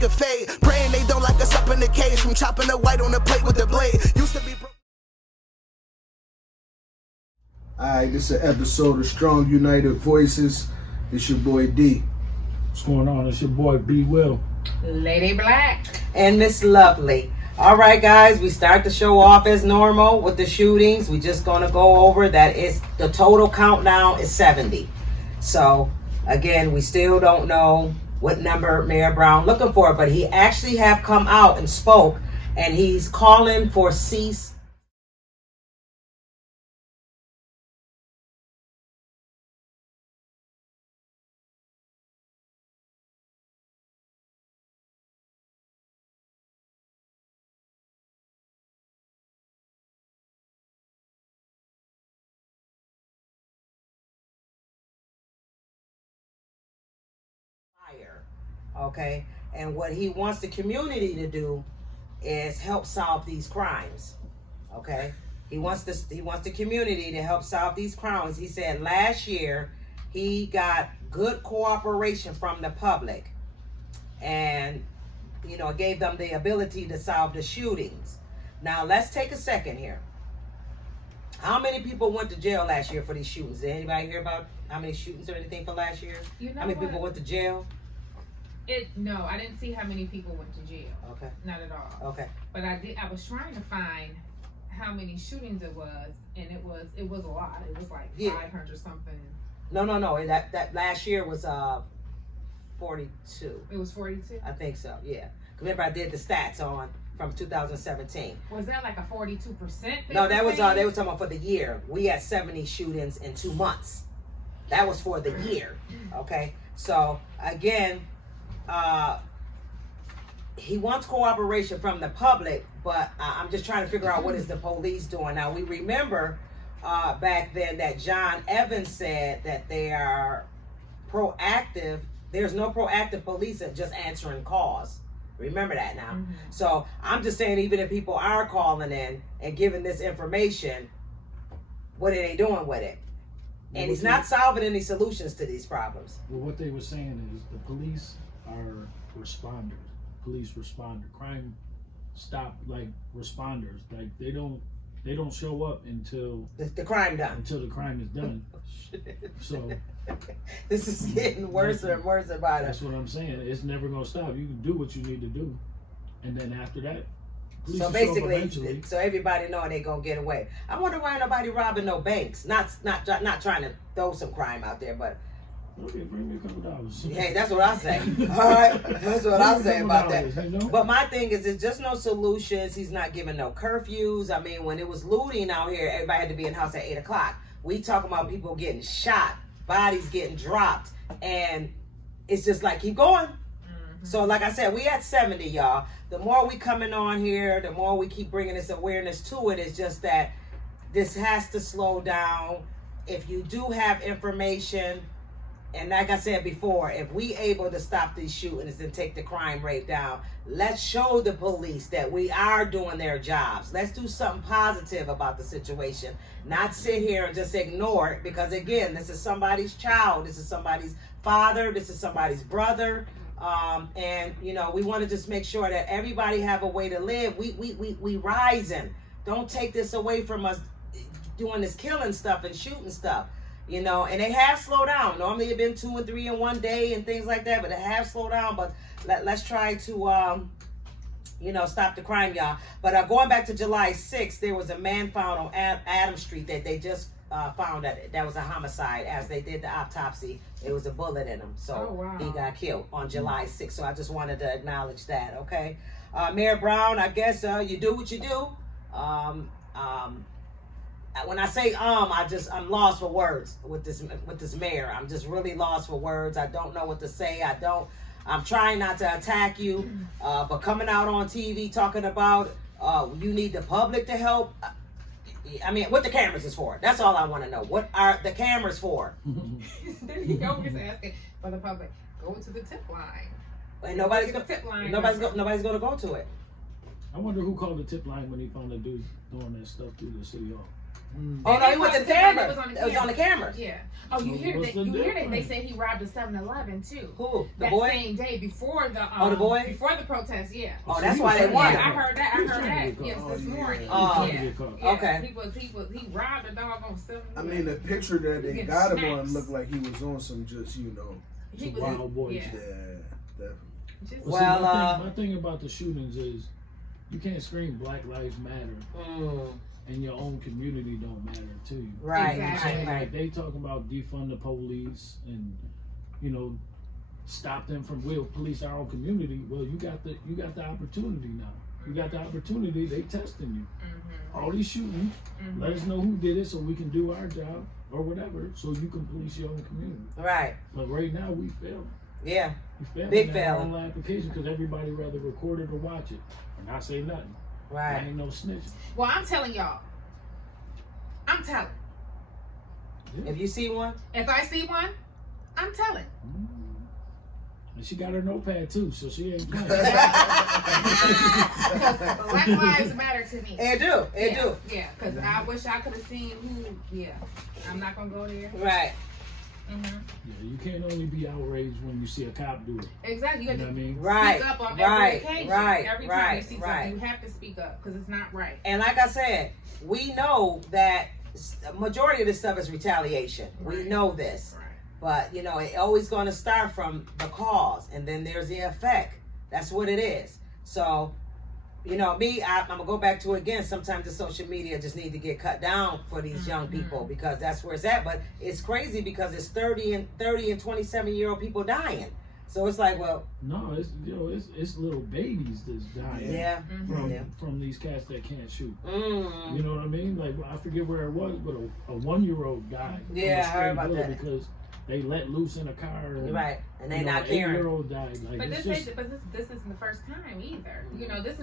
like a fade. Praying they don't lock us up in the cage from chopping the white on the plate with the blade. Used to be Alright, this is an episode of Strong United Voices. It's your boy D. What's going on? It's your boy B Will. Lady Black. And Miss Lovely. All right, guys, we start the show off as normal with the shootings. We just going to go over that it's the total countdown is 70. So, again, we still don't know what number Mayor Brown looking for, but he actually have come out and spoke, and he's calling for cease. Okay, and what he wants the community to do is help solve these crimes. Okay, he wants the community to help solve these crimes. He said last year he got good cooperation from the public, and it gave them the ability to solve the shootings. Now let's take a second here. How many people went to jail last year for these shootings? Did anybody hear about how many shootings or anything for last year? How many people went to jail? No, I didn't see how many people went to jail. Okay. Not at all. Okay. But I was trying to find how many shootings it was, and it was a lot. It was like 500 something. No. That last year was 42. It was 42? I think so, yeah. Remember I did the stats from 2017. Was that like a 42%? No, that was they were talking about for the year. We had 70 shootings in 2 months. That was for the year. Okay. So again, he wants cooperation from the public, but I'm just trying to figure out what is the police doing. Now, we remember back then that John Evans said that they are proactive. There's no proactive police at just answering calls. Remember that now. Mm-hmm. So I'm just saying, even if people are calling in and giving this information, what are they doing with it? And he's not solving any solutions to these problems. Well, what they were saying is the police are responders. Police responder. Crime stop responders. Like they don't show up until the crime done. Until the crime is done. So this is getting worse and worse about it. That's what I'm saying. It's never gonna stop. You can do what you need to do, and then after that, police so basically, so everybody knowing they gonna get away. I wonder why nobody robbing no banks. Not trying to throw some crime out there, but. Okay, bring me a couple dollars. Hey, that's what I say. All right, that's what I say about that. But my thing is, there's just no solutions. He's not giving no curfews. I mean, when it was looting out here, everybody had to be in the house at 8 o'clock. We talking about people getting shot, bodies getting dropped, and it's just like keep going. Mm-hmm. So, like I said, we at 70, y'all. The more we coming on here, the more we keep bringing this awareness to it. It's just that this has to slow down. If you do have information. And like I said before, if we able to stop these shootings and take the crime rate down, let's show the police that we are doing their jobs. Let's do something positive about the situation. Not sit here and just ignore it, because again, this is somebody's child. This is somebody's father. This is somebody's brother. And we want to just make sure that everybody have a way to live. We rising. Don't take this away from us doing this killing stuff and shooting stuff. And they have slowed down. Normally it's been 2 and 3 in one day and things like that, but it have slowed down. But let's try to, stop the crime, y'all. But going back to July 6th, there was a man found on Adams Street that they just found that was a homicide. As they did the autopsy, there was a bullet in him. So He got killed on July 6th. So I just wanted to acknowledge that, okay? Mayor Brown, I guess you do what you do. When I say I'm lost for words with this mayor. I'm just really lost for words. I don't know what to say. I'm trying not to attack you, but coming out on TV talking about you need the public to help. I mean, what the cameras is for? That's all I want to know. What are the cameras for? There you go. Just asking for the public. Go to the tip line. And nobody's going to go to it. I wonder who called the tip line when he found the dude doing that stuff through the city hall. Oh no, he went to the camera. It was on the cameras. Yeah. Oh, you hear What's that? the You hear that? They difference? said he robbed a 7-Eleven too. Who? The That boy? same day before the the boy? before the protest. Yeah. Oh, that's why they Yeah, won. I heard that. I He was heard trying to that. get Yes, caught. this morning. Oh. Yeah. Yeah. Okay. He robbed a dog on 7. I mean, the picture that they Getting got him on snacks. looked like he was on some just, He Some was wild boys. Yeah. yeah, definitely. Just, But Well, see, my thing about the shootings is you can't scream Black Lives Matter and your own community don't matter to you. Right. You know what I'm Exactly. saying? Like they talk about defund the police and stop them from will police our own community. Well, you got the opportunity now. You got the opportunity. They testing you. All these shootings. Let us know who did it so we can do our job or whatever. So you can police your own community. Right. But right now we fail. Yeah. We fail Big in fail. our own application because everybody rather record it or watch it or not say nothing. I Right. ain't no snitch. well, I'm telling y'all. I'm telling. If you see one, If I see one, I'm telling. And she got her notepad too, so she ain't playing. Because Black Lives Matter to me. it do. It do. Yeah, because I wish I could have seen who. Yeah, I'm not gonna go there. Right. Yeah, you can't only be outraged when you see a cop do it. Exactly. You You have know what I to mean? Right. speak up on Right. every occasion. Right. Every time Right. you see Right. something, you have to speak up because it's not right. And like I said, we know that majority of this stuff is retaliation. We Right. know this. Right. But it always going to start from the cause, and then there's the effect. That's what it is. So, me, I'm gonna go back to it again. Sometimes the social media just need to get cut down for these young people because that's where it's at. But it's crazy because it's 30 and 27-year-old people dying. So it's like, well, No, it's little babies that's dying yeah, from these cats that can't shoot. mm, You know what I mean? Like I forget where it was, but a 1-year-old died. from Yeah, a I heard stray about bullet that. because they let loose in a car. And, right, and they you know, not an caring. 8-year-old died. Like But it's this just, isn't the first time either.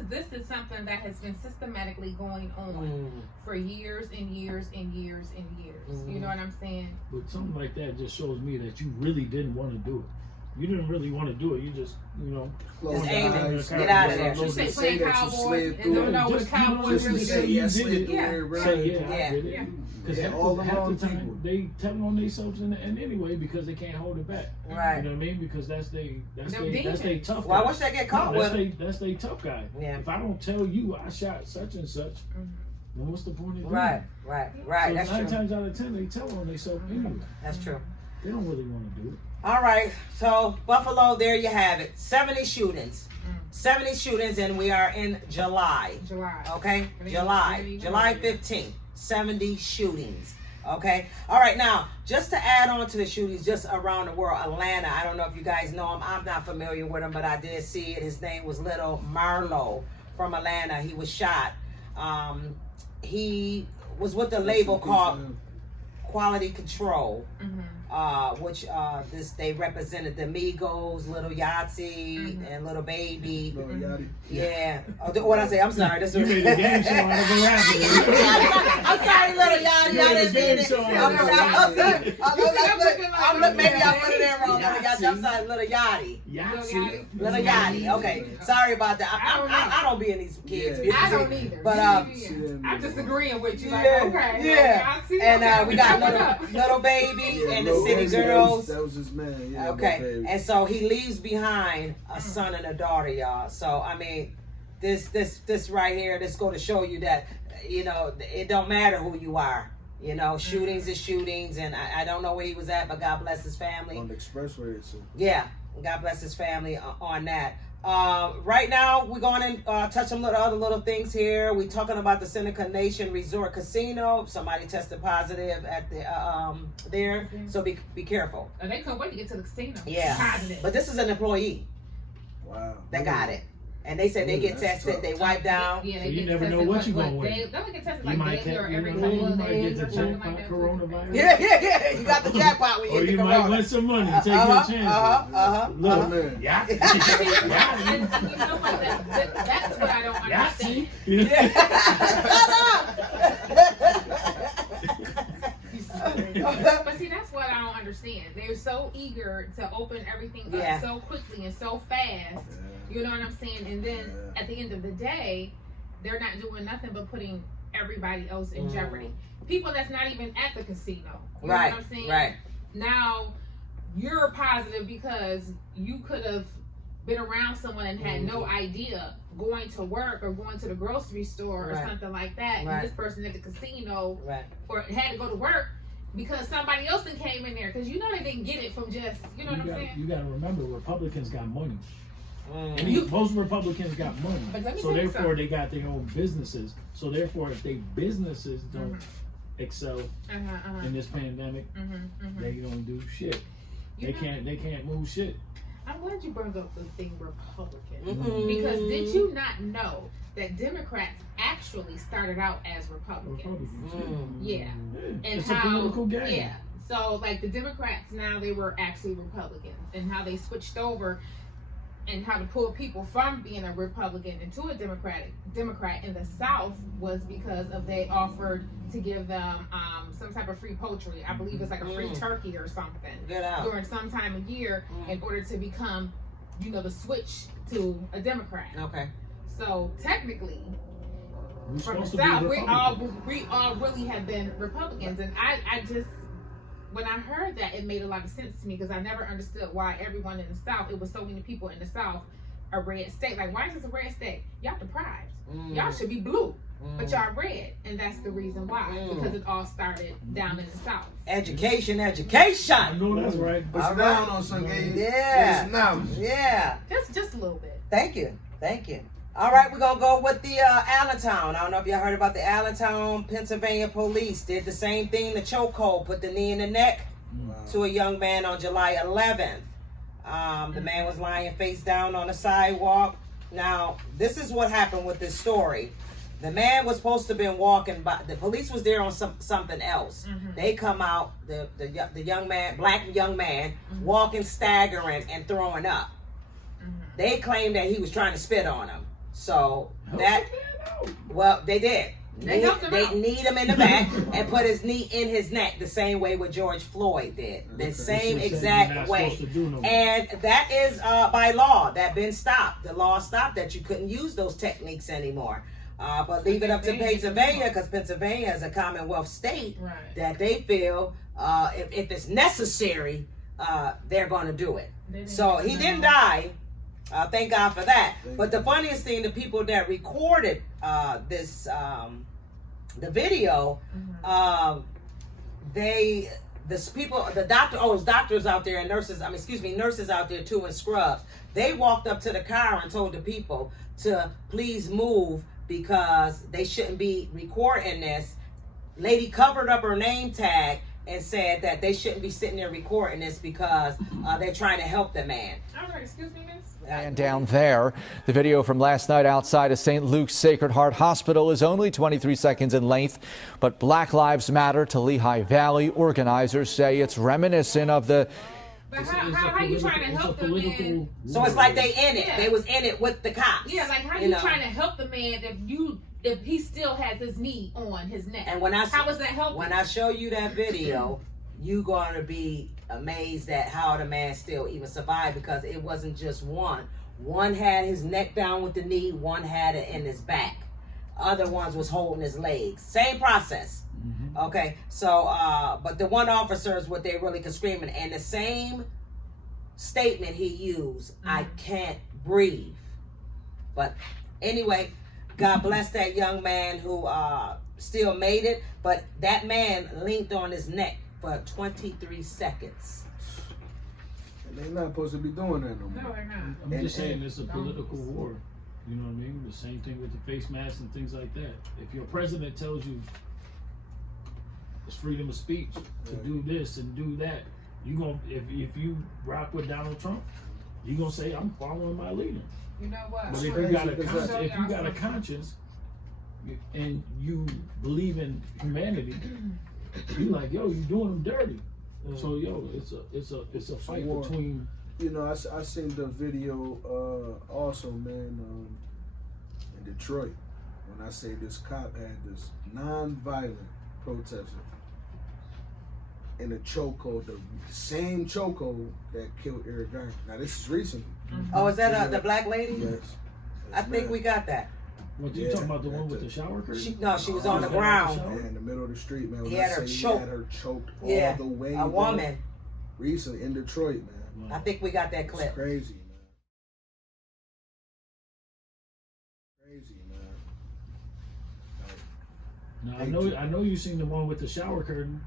This is something that has been systematically going on for years and years and years and years. You know what I'm saying? but something like that just shows me that you really didn't want to do it. You didn't really want to do it. You just, Close Just your aim it. eyes. Get out of there. Just She to say say playing that you cowboy slid and through don't it. know what Just, cowboy Just to really say, is. yeah, I you slid did it. through Yeah. there, bro. Say, yeah, Yeah. I did it. Yeah. Because Yeah, half, all the, the half wrong the time people. they telling on themselves in the end anyway because they can't hold it back. Right. You know what I mean? Because that's they Them they tough Well, I guy. wish they get caught No, with. that's they tough guy. Yeah. If I don't tell you I shot such and such, then what's the point of doing Right, it? right, So right. That's 9 true. times out of 10 they tell on themselves anyway. That's true. They don't really want to do it. All right, so Buffalo, there you have it. 70 shootings. 70 shootings, and we are in July. July. Okay? Really? July. Really? July 15th. 70 shootings. Okay? All right, now, just to add on to the shootings just around the world, Atlanta, I don't know if you guys know him. I'm not familiar with him, but I did see it. His name was Little Marlowe from Atlanta. He was shot. He was with the label called Quality Control. Which they represented the Migos, Little Yachty, and Little Baby. Lil Yachty. Yeah. What I say? I'm sorry. That's You made a game show out of a rapper. I'm sorry, Little Yachty. You I made a didn't mean game it. show out of a rapper. Maybe I put it in wrong. Little Yachty. I'm sorry, Little Yachty. Yahtzee. Little Yachty. Okay. Sorry about that. I don't be in these kids' business. I don't either. But I'm just agreeing with you. Like, yeah, okay. yeah. I see. And okay, we got coming up. little Baby Yeah, and the Lil City Baby, Girls. That was his man. Yeah, Okay, Lil Baby. and so he leaves behind a son and a daughter, y'all. So I mean, this right here, this go to show you that it don't matter who you are. Shootings is shootings, and I don't know where he was at, but God bless his family. On the expressway, so. Yeah, God bless his family on that. Right now, we're going to touch some other little things here. We're talking about the Seneca Nation Resort Casino. Somebody tested positive at the there, so be careful. And they couldn't wait to get to the casino. Yeah, Positive. but this is an employee Wow. that got it, and they said they get That's tested, tough. they wipe down. Yeah, So you get never know tested, what you gonna what win. day- They don't get tested You like might daily or every you couple of might days get or the something like jackpot that. coronavirus. Yeah. You got the jackpot when you Or get the you might corona. win some money and take your chances. Look, Oh, man. And Yahtzee. you know what? That's what I don't understand. But see, that's what I don't understand. They're so eager to open everything Yeah. up so quickly and so fast. You know what I'm saying? And then at the end of the day, they're not doing nothing but putting everybody else in jeopardy. People that's not even at the casino. You know Right. what I'm saying? Right. Now you're positive because you could have been around someone and had no idea going to work or going to the grocery store or Right. something like that. Right. And this person at the casino Right. or had to go to work because somebody else then came in there because you know they didn't get it from just, you know what I'm saying? You got to remember, Republicans got money. Mm. Most Republicans got money, But let me so tell you therefore something. they got their own businesses. So therefore, if they businesses don't excel in this pandemic, they don't do shit. You They can't move shit. I'm glad you brought up the thing Republican. Mhm. Because did you not know that Democrats actually started out as Republicans? Republicans. Yeah. And It's how, a political game. Yeah. So like the Democrats now they were actually Republicans and how they switched over and how to pull people from being a Republican into a Democrat in the South was because of they offered to give them some type of free poultry. I believe it's like a free turkey or something Get out. during some time of year in order to become, you know, the switch to a Democrat. Okay. So technically, We're from the supposed to be South, Republicans. we all really have been Republicans, and I just when I heard that, it made a lot of sense to me because I never understood why everyone in the South, it was so many people in the South, a red state. Like, why is this a red state? Y'all deprived. Y'all should be blue, but y'all red, and that's the reason why because it all started down in the South. Education. I know that's right. But All you down right. on some game. Yeah. It's now. Yeah. Just a little bit. Thank you. All right, we're gonna go with the Allentown. I don't know if y'all heard about the Allentown, Pennsylvania police did the same thing. The chokehold, put the knee in the neck to a young man on July 11th. The man was lying face down on the sidewalk. Now, this is what happened with this story. The man was supposed to have been walking by. The police was there on something else. They come out. The young man, black young man, walking, staggering, and throwing up. They claimed that he was trying to spit on him. So that, well, they did. They helped him out. kneed him in the back and put his knee in his neck the same way what George Floyd did. The Okay. same You're exact not way. supposed to do no more. And that is by law. That been stopped. The law stopped that you couldn't use those techniques anymore. But leave it up to Pennsylvania because Pennsylvania is a Commonwealth state Right. that they feel if it's necessary, they're going to do it. So he didn't die. Thank God for that. But the funniest thing, the people that recorded this, the video, the doctor, it was doctors out there and nurses, nurses out there too in scrubs. They walked up to the car and told the people to please move because they shouldn't be recording this. Lady covered up her name tag and said that they shouldn't be sitting there recording this because they're trying to help the man. All right, excuse me, miss. And down there, the video from last night outside of St. Luke's Sacred Heart Hospital is only 23 seconds in length, but Black Lives Matter to Lehigh Valley organizers say it's reminiscent of the But how you trying to help the man? So it's like they in it. Yeah. They was in it with the cops. Yeah, like how you trying to help the man if he still has his knee on his neck? And how is that helping? When I show you that video, you gonna be amazed at how the man still even survived because it wasn't just one. One had his neck down with the knee, one had it in his back. Other ones was holding his legs. Same process. Okay, so but the one officer is what they really could scream and the same statement he used, I can't breathe. But anyway, God bless that young man who still made it, but that man linked on his neck for 23 seconds. And they're not supposed to be doing that no more. No, they're not. I'm just saying it's a political war. You know what I mean? The same thing with the face masks and things like that. If your president tells you it's freedom of speech to do this and do that, you gonna if you rock with Donald Trump, you gonna say I'm following my leader. You know what? But if you got a conscience and you believe in humanity, you like, yo, you doing them dirty. So yo, it's a fight war. between. You know, I seen the video also, man, in Detroit. When I say this cop had this non-violent protester in a chokehold, the same chokehold that killed Eric Garner. Now this is recently. Oh, is that the black lady? Yes. I think man. we got that. What you talking about? The one with the shower curtain? She was on the ground. Yeah, in the middle of the street, man. When He I had her say he choked. had her choked Yeah, all the way. a woman. down. Recently in Detroit, man. I think we got that It's clip. crazy, man. Crazy, man. Like, Now I know you seen the one with the shower curtain.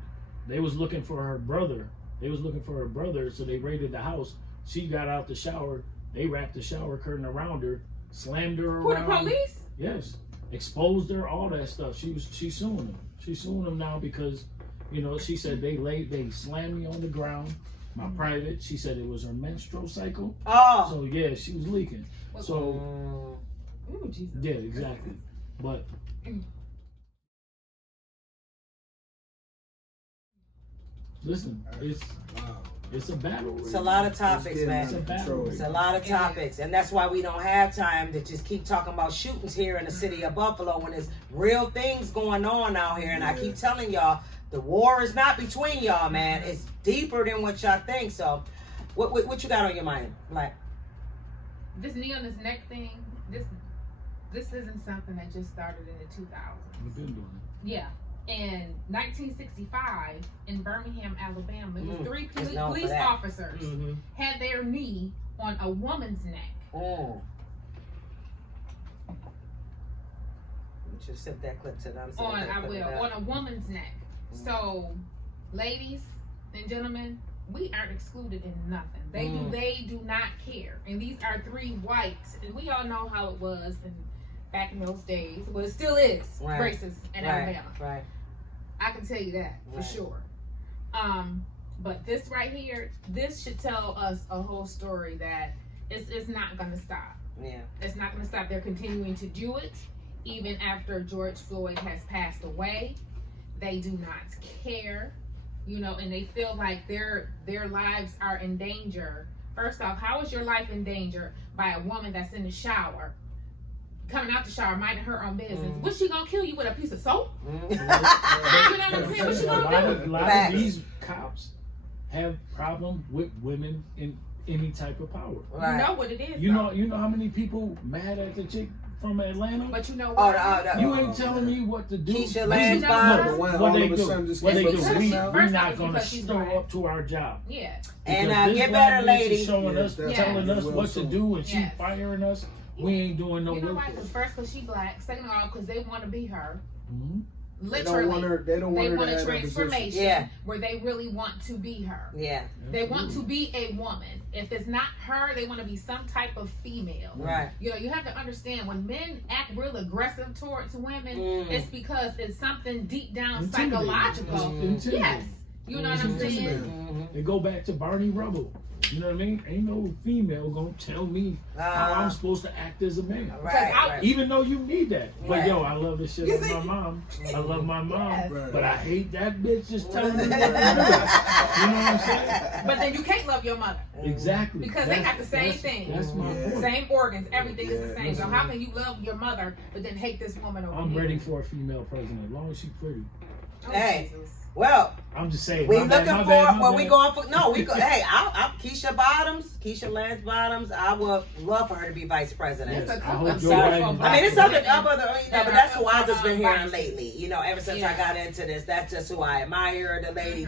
They was looking for her brother. So they raided the house. She got out the shower. They wrapped the shower curtain around her, slammed her Who, the around. police? Yes, exposed her, all that stuff. She's suing them. She's suing them now because, you know, she said they slammed me on the ground, my private. She said it was her menstrual cycle. Oh. So yeah, she was leaking. So Ooh, Jesus. yeah, exactly. But listen, it's a battle. It's a lot of topics, getting man. It's a battle. It's a lot of topics, and that's why we don't have time to just keep talking about shootings here in the city of Buffalo when there's real things going on out here. And I keep telling y'all, the war is not between y'all, man. It's deeper than what y'all think. So, what you got on your mind, like? This knee on his neck thing. This isn't something that just started in the 2000s. We've been doing it. Yeah. In 1965, in Birmingham, Alabama, it was three It's known for police that. officers had their knee on a woman's neck. You should send that clip to them. so they can put it up. On a woman's neck. So, ladies and gentlemen, we aren't excluded in nothing. They do not care. And these are three whites, and we all know how it was back in those days. Well, it still is racist in Alabama. Right. I can tell you that for sure. But this right here, this should tell us a whole story that it's not going to stop. Yeah. It's not going to stop. They're continuing to do it even after George Floyd has passed away. They do not care, you know, and they feel like their lives are in danger. First off, how is your life in danger by a woman that's in the shower, coming out the shower, minding her own business? What's she gonna kill you with, a piece of soap? You know what I'm saying? What's she gonna do? A lot of these cops have problem with women in any type of power. You know what it is. You know how many people mad at the chick from Atlanta? But you know what? You ain't telling me what to do. Keisha Lance Bottoms. What they do? What they do? We're First not off, gonna because she's show black. up to our job. Yeah. And Because this get black better, bitch is lady. showing us, Yes, telling us well, what to do, and she Yes. firing us. We ain't doing no You know work. why? Because first, because she black. Second of all, because they want to be her. Mhm. Literally, They don't want her want to a have that transformation position. where they really want to be her. Yeah. They want to be a woman. If it's not her, they want to be some type of female. Right. You know, you have to understand when men act real aggressive towards women, it's because it's something deep down Intimidating. psychological. It's intimidating. Yes. You know what I'm saying? Intimidating. They go back to Barney Rubble. You know what I mean? Ain't no female gonna tell me how I'm supposed to act as a man. Right. Even though you need that. But Right. yo, I love the shit of my mom. I love my mom. Yes. Right. But I hate that bitch just telling me what to do. You know what I'm saying? But then you can't love your mother Exactly. because they got the same thing. That's my Yeah. point. Same organs, everything is the Yeah. same. So how can you love your mother but then hate this woman over I'm here? ready for a female president, as long as she's pretty. Oh, Hey. Jesus. Well, I'm just saying. we my bad, looking my for bad, my what we bad. going for. No, we go. Hey, I'm Keisha Lance Bottoms. I would love for her to be vice president. Yes, It's a I hope I'm Joe sorry Biden- for I mean, it's black other, women. but that's who I've just been hearing Vices. lately. You know, ever since I Yeah. got into this, that's just who I admire. The lady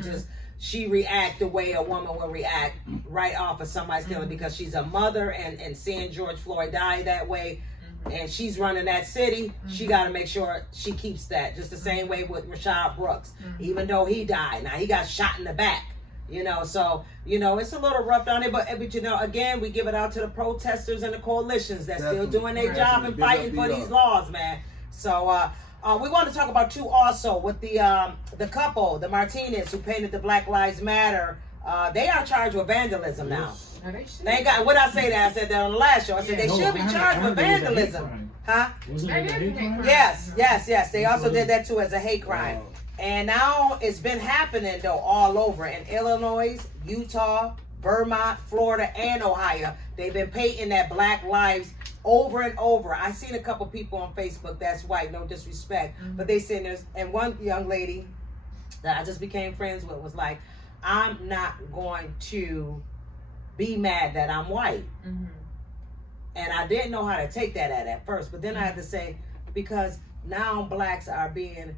she react the way a woman would react right off of somebody's killing because she's a mother and seeing George Floyd die that way. And she's running that city. She got to make sure she keeps that. Just the same way with Rashad Brooks. Even though he died, now he got shot in the back. You know, so you know it's a little rough down there. But you know, again, we give it out to the protesters and the coalitions that's still Definitely. doing their job and Definitely. Big fighting up for DR. these laws, man. So we want to talk about too also with the couple, the Martinez, who painted the Black Lives Matter. They are charged with vandalism now. No, they should. Thank God. What I say that? I said that on the last show. I said they No, should be I heard- charged I with heard it was a hate vandalism. crime. Huh? Wasn't That it a is a hate hate crime? crime. Yes. They also did that too as a hate crime. Wow. And now it's been happening though all over in Illinois, Utah, Vermont, Florida, and Ohio. They've been painting that Black Lives over and over. I seen a couple people on Facebook that's white, no disrespect, but they seen this. And one young lady that I just became friends with was like, I'm not going to be mad that I'm white. And I didn't know how to take that at first, but then I had to say, because now blacks are being,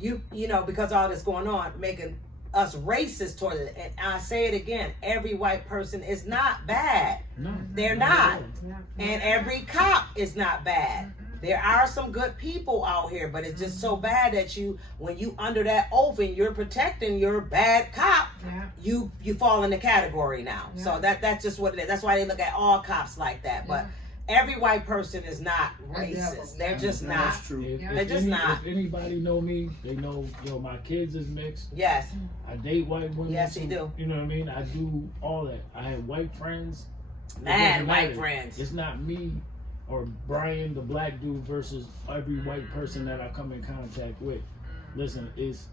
you know, because all this going on, making us racist towards it. And I say it again, every white person is not bad. No, They're not. Yeah. And every cop is not bad. There are some good people out here, but it's just so bad that when you under that oath and you're protecting your bad cop, Yeah. you fall in the category now. Yeah. So that's just what it is. That's why they look at all cops like that. But every white person is not racist. They're just No, not. that's true. They're just not. If anybody know me, they know, yo, my kids is mixed. Yes. I date white women. Yes, he do. You know what I mean? I do all that. I have white friends. It Mad doesn't white matter. friends. It's not me or Brian, the black dude, versus every white person that I come in contact with. Listen, if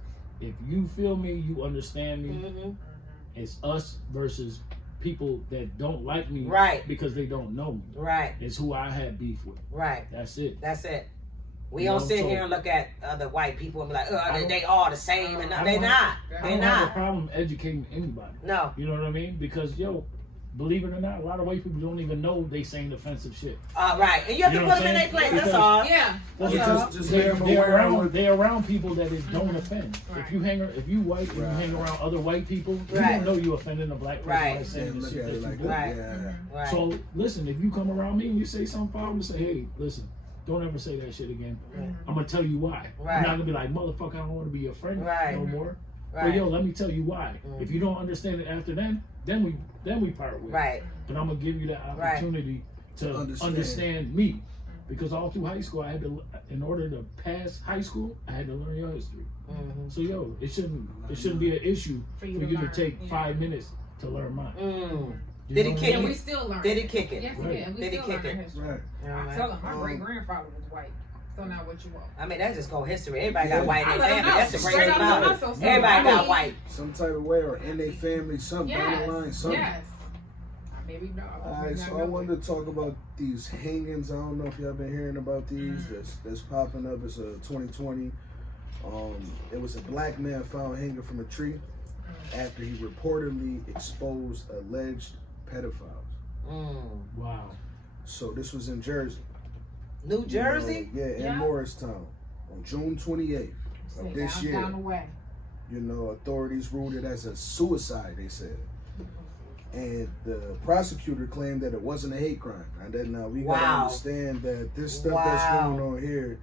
you feel me, you understand me. Mm-hmm. It's us versus people that don't like me, Right. because they don't know me. Right. It's who I have beef with. Right. That's it. That's it. We You don't know, sit so- here and look at other white people and be like, I they all the same. And I they're don't not. I They're don't have a not. problem educating anybody. No. You know what I mean? Because yo, believe it or not, a lot of white people don't even know they saying offensive shit. Right. And you have You to know put them in what their I'm place. saying? That's all. Yeah. That's Yeah. because Just they're, make them they're aware around what- they're around people that it don't offend. Right. If you white and you Right. hang around other white people, you Right. don't know you offending a black person Right. by Yeah, saying the look shit at that it you like do. that. Right. Yeah. Right. So listen, if you come around me and you say something foul, I'm gonna say, hey, listen, don't ever say that shit again. Right. I'm gonna tell you why. Right. I'm not gonna be like, motherfucker, I don't want to be your friend Right. no more. Right. But yo, let me tell you why. Mhm. If you don't understand it after then we part with. Right. But I'm gonna give you that opportunity to understand me, because all through high school I had to, in order to pass high school, I had to learn your history. Mm-hmm. So yo, it shouldn't be an issue for you to learn. take Yeah. 5 minutes to learn mine. Mm. You Did know he what kick I And mean? we still learn. Did he kick it? Yes, he Right. did. And we Did he still kick learn it? history. Right. I tell him, my great grandfather was white. So now what you want? I mean, that's just go history. Everybody got Yeah. white in I their let 'em family. know. That's the Straight crazy up about the it. hustle. So, Everybody I got mean, white. Some type of way, or in their family, something down the line, something. Yes. Maybe no. Alright, so I wanted to talk about these hangings. I don't know if y'all been hearing about these. That's popping up. It's a 2020. It was a black man found hanging from a tree after he reportedly exposed alleged pedophiles. Wow. So this was in Jersey. New Jersey? You know, in Yeah. Morristown on June 28th of this year. Down the way. You know, authorities ruled it as a suicide, they said. And the prosecutor claimed that it wasn't a hate crime. And then now we gotta Wow. understand that this stuff that's Wow. going on here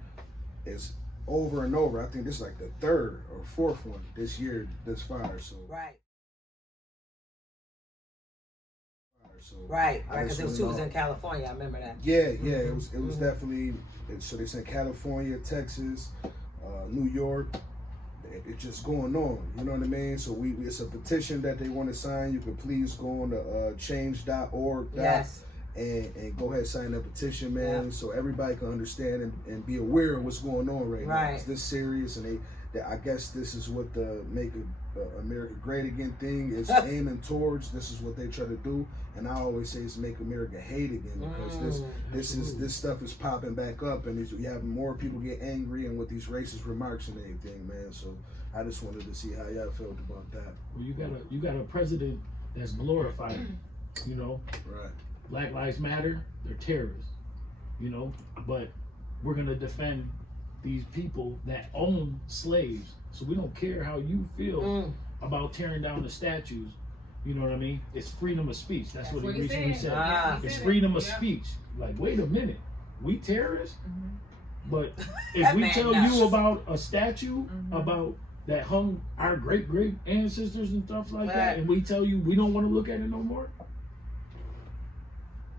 is over and over. I think this is like the third or fourth one this year this far. So Right. so Right. I Right. Because just it was wanna two know. in California. I remember that. Yeah, it was definitely. So they said California, Texas, New York. It's just going on. You know what I mean? So it's a petition that they want to sign. You can please go on to change.org. Yes. And go ahead and sign that petition, man, Yeah. so everybody can understand and be aware of what's going on right now. Right. It's this serious, and I guess this is what the Make America Great Again thing is aiming towards. This is what they try to do, and I always say it's Make America Hate Again, because this stuff is popping back up, and you have more people get angry and with these racist remarks and everything, man. So I just wanted to see how y'all felt about that. Well, you got a president that's glorified. You know, Right. Black Lives Matter, they're terrorists, you know, but we're going to defend these people that own slaves. So we don't care how you feel about tearing down the statues. You know what I mean? It's freedom of speech. That's what he recently said. Ah. It's freedom of speech. Like, wait a minute. We terrorists? But if That we man tell nuts. you about a statue about that hung our great ancestors and stuff like that, Right. and we tell you we don't want to look at it no more,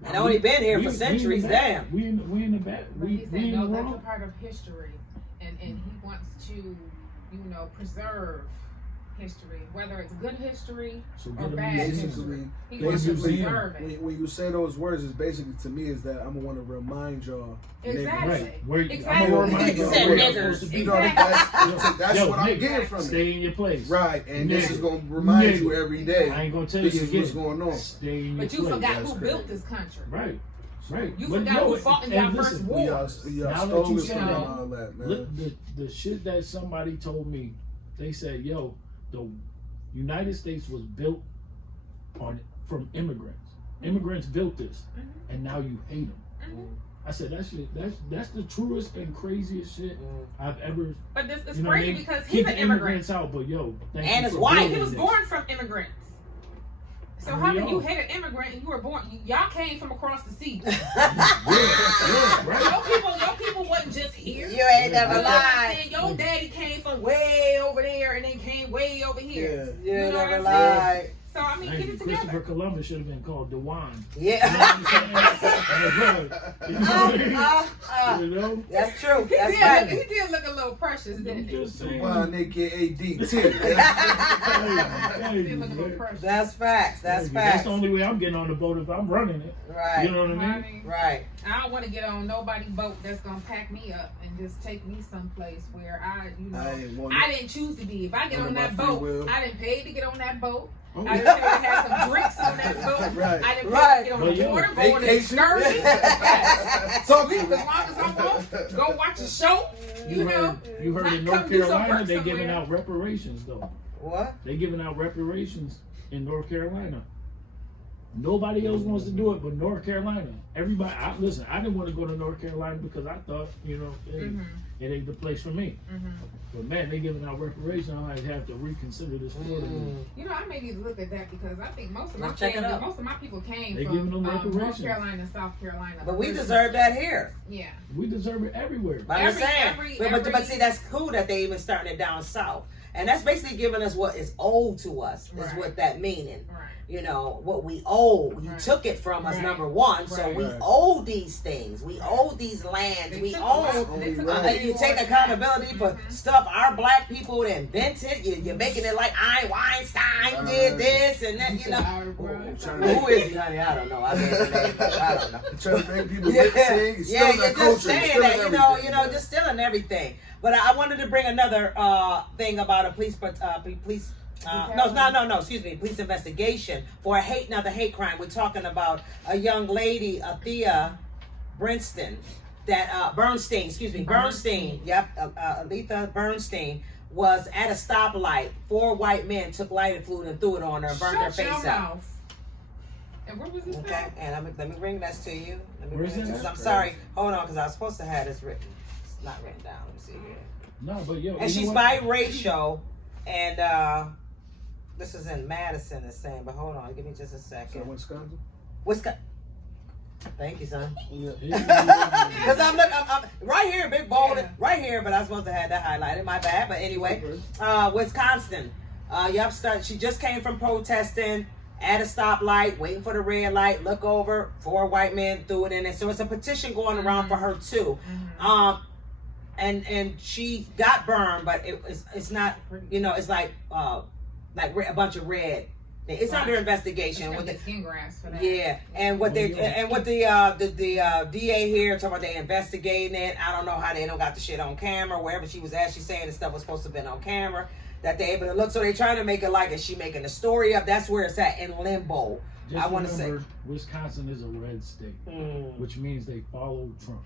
And only been here for centuries. Damn. We in the back. But We he said, in no, the that's a wrong. part of history. And he wants to, preserve history, whether it's good history So or get a bad museum. history. Basically, He wants to basically, preserve it. when you say those words, it's basically to me is that I'm gonna want to remind y'all. Exactly. Right. Where Exactly. I'm gonna remind He y'all said where you're niggers. supposed to be. You know, that's Yo, what I'm Nick, getting from it. Stay in your place. Right, and this Nigga. is gonna remind Nigga. you every day. I ain't gonna tell you This is again. what's going on. Stay in your But you place. forgot That's who crazy. built this country. Right. Right. You But forgot no, who fought in and our first listen, war. We are Now that you stolen said from that, all that, man. Look, the shit that somebody told me, they said, yo, the United States was built from immigrants. Immigrants built this, and now you hate them. I said that shit. That's the truest and craziest shit I've ever. But this is You know what I crazy mean? because he's Keep an the immigrant. immigrants out, but yo, thank And you his for wife, building He was this. born from immigrants. So We how can you are. hate an immigrant and you were born? Y'all came from across the sea. Yeah, right. Your people wasn't just here. You ain't never You know what I'm lied. saying? Your daddy came from way over there and then came way over here. You You know what never I'm lied. So I mean, Thank get you. it Christopher together. Columbus should have been called Dewan. Yeah. You know what I mean? You know? That's true. He That's did, funny. he did look a little precious, didn't I'm he? just saying. One aka DT. He did look a little precious. That's facts. That's That's facts. the only way I'm getting on the boat if I'm running it. Right. You know what I mean? Honey, Right. I don't want to get on nobody's boat that's gonna pack me up and just take me someplace where I didn't choose to be. If I get on that boat, I didn't pay to get on that boat. Oh, I didn't pay to have some drinks on that boat. Right. I didn't pay Right. to get on Well, the yeah. water, go on an Vacation. excursion. Yes. So Leave as long as I want. Go watch a show. You know. You heard Not in North come do some Carolina work they giving somewhere. out reparations though. What? They giving out reparations in North Carolina. Nobody else wants to do it but North Carolina. Everybody, listen, I didn't want to go to North Carolina because I thought, hey, it ain't the place for me. But man, they giving out reparations. I have to reconsider this Florida deal. You know, I may need to look at that because I think most of my Let's check it family, out. most of my people came They from giving them North reparations. Carolina and South Carolina. But we deserve that here. Yeah. We deserve it everywhere. But I'm saying, but every- see, that's cool that they even starting it down south, and that's basically giving us what is owed to us. Is Right. what that meaning. Right. You know what we owe. You Right. took it from us, Right. number one. So Right. we Right. owe these things. We owe these lands. They We took a owe. lot- they took a Right. lot You more take than accountability that. for stuff our black people invented. You're making it like Einstein did this and that. You know. Who is he, honey? I don't know. I don't know. Trying to make people Yeah, sing, it's yeah, still you're that culture, just saying still that, you everything. know, just stealing everything. But I wanted to bring another thing about a police. Excuse me, police investigation for another hate crime. We're talking about a young lady, Alethea Bernstein. Bernstein. Yep, Alethea Bernstein was at a stoplight. 4 white men took lighter fluid and threw it on her and burned her Shut your face out. mouth. And where was this Okay, at? and let me bring this to you. Where's Bring that this- at? I'm sorry. Hold on, because I was supposed to have this written. It's not written down. Let me see here. No, but yo, And you she's know what? biracial, and this is in Madison. It's saying, but hold on, give me just a So second. Wisconsin? Wisconsin. Thank you, son. Yeah. Because I'm right here, big bold, Yeah. right here, but I was supposed to have that highlighted. My bad. But anyway, Wisconsin. She just came from protesting at a stoplight, waiting for the red light. Look over, 4 white men threw it in there. So it's a petition going around for her too. And she got burned, but it's not. You know, it's like a bunch of red. It's Right. under investigation. It's With gonna the, get skin grass for that. yeah, and what they and what the DA here talking about they investigating it. I don't know how they don't got the shit on camera. Wherever she was at, she's saying the stuff was supposed to have been on camera. That they able to look. So they trying to make it like is she making the story up? That's where it's at in limbo. Just I want to say. remember, Wisconsin is a red state, which means they follow Trump.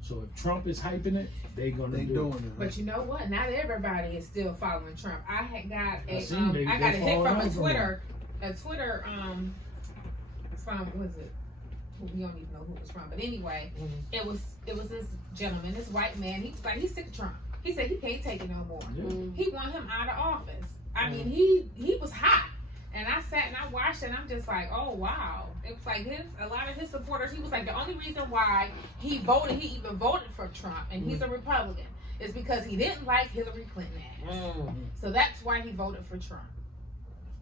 So if Trump is hyping it, they do doing it. But you know what? Not everybody is still following Trump. I had got a I seen they I got a hit falling from out a from Twitter from was it? We don't even know who it was from, but anyway, it was this gentleman, this white man. He was like he's sick of Trump. He said he can't take it no more. Yeah. He want him out of office. I mean, he was hot. And I sat and I watched it and I'm just like, oh wow. It was like a lot of his supporters, he was like the only reason why he even voted for Trump, and he's a Republican, is because he didn't like Hillary Clinton ass. So that's why he voted for Trump.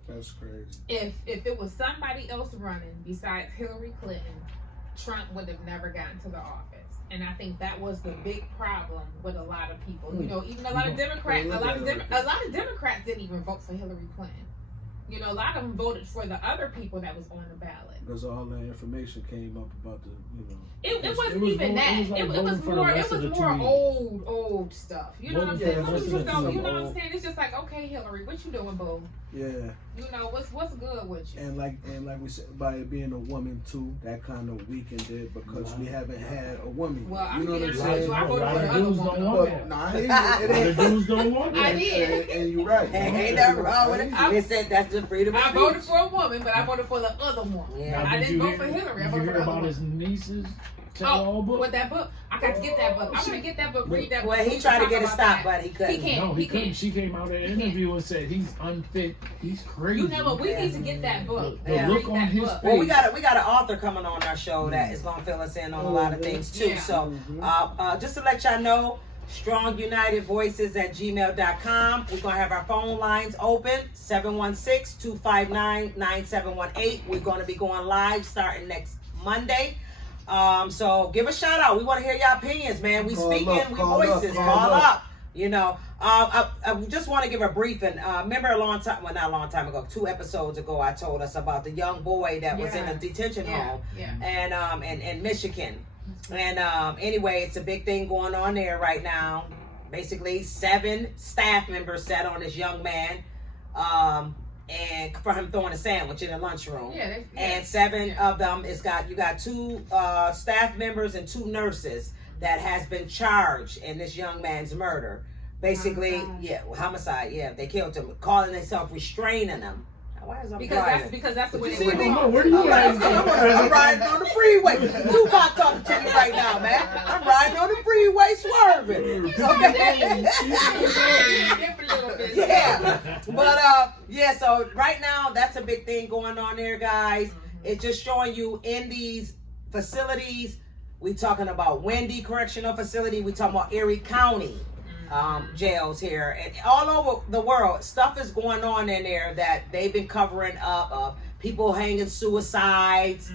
That's crazy. If it was somebody else running besides Hillary Clinton, Trump would have never gotten to the office. And I think that was the big problem with a lot of people. You know, even a lot of Democrats, a lot of Democrats didn't even vote for Hillary Clinton. You know, a lot of them voted for the other people that was on the ballot. Because all that information came up about the, It wasn't even that. It was more old stuff. You know what I'm saying? Some people don't. You know what I'm saying? It's just like, okay, Hillary, what you doing, boo? Yeah. You know what's good with you? And like we said, by it being a woman too, that kind of weakened it because we haven't had a woman. Well, you know what I'm saying? I voted for the other dudes woman. don't want But that. nah, it ain't. The dudes don't want I that. did. And you're right. Ain't nothing wrong with it. They said that's the freedom of I speech. voted for a woman, but I voted for the other one. Yeah. Now, I did didn't you vote for Hillary. I Did you voted hear for the other about one. his nieces tell-all book. With that book, I got to get that book. I'm gonna get that book, read that book. Well, he tried to get it Talk stopped, about but he couldn't. He can't. No, he couldn't. She came out in an interview and said he's unfit. He's crazy. You know what? We need to get that book. The Yeah. look Read on that his book. face. Well, we got an author coming on our show that is gonna fill us in on a lot of things too. Yeah. So, just to let y'all know, StrongUnitedVoices@gmail.com. We're gonna have our phone lines open 716-259-9718. We're gonna be going live starting next Monday. So give a shout out. We want to hear your opinions, man. We speaking, we voices. Call up. You know, I just want to give a briefing. Remember a long time, well, not a long time ago, 2 episodes ago, I told us about the young boy that was in a detention home and in Michigan. And anyway, it's a big thing going on there right now. Basically, 7 staff members sat on this young man, and for him throwing a sandwich in the lunchroom. And 7 of them you got 2 staff members and 2 nurses that has been charged in this young man's murder. Basically, homicide. Yeah, they killed him, calling themselves restraining him. Why is Because that's the way they I don't know. work. Where do you guys I'm riding on the freeway. Tupac talking to me right now, man. I'm riding on the freeway swerving. Yeah. But so right now that's a big thing going on there, guys. It's just showing you in these facilities. We talking about Wendy Correctional Facility. We talking about Erie County jails here, and all over the world. Stuff is going on in there that they've been covering up of people hanging suicides,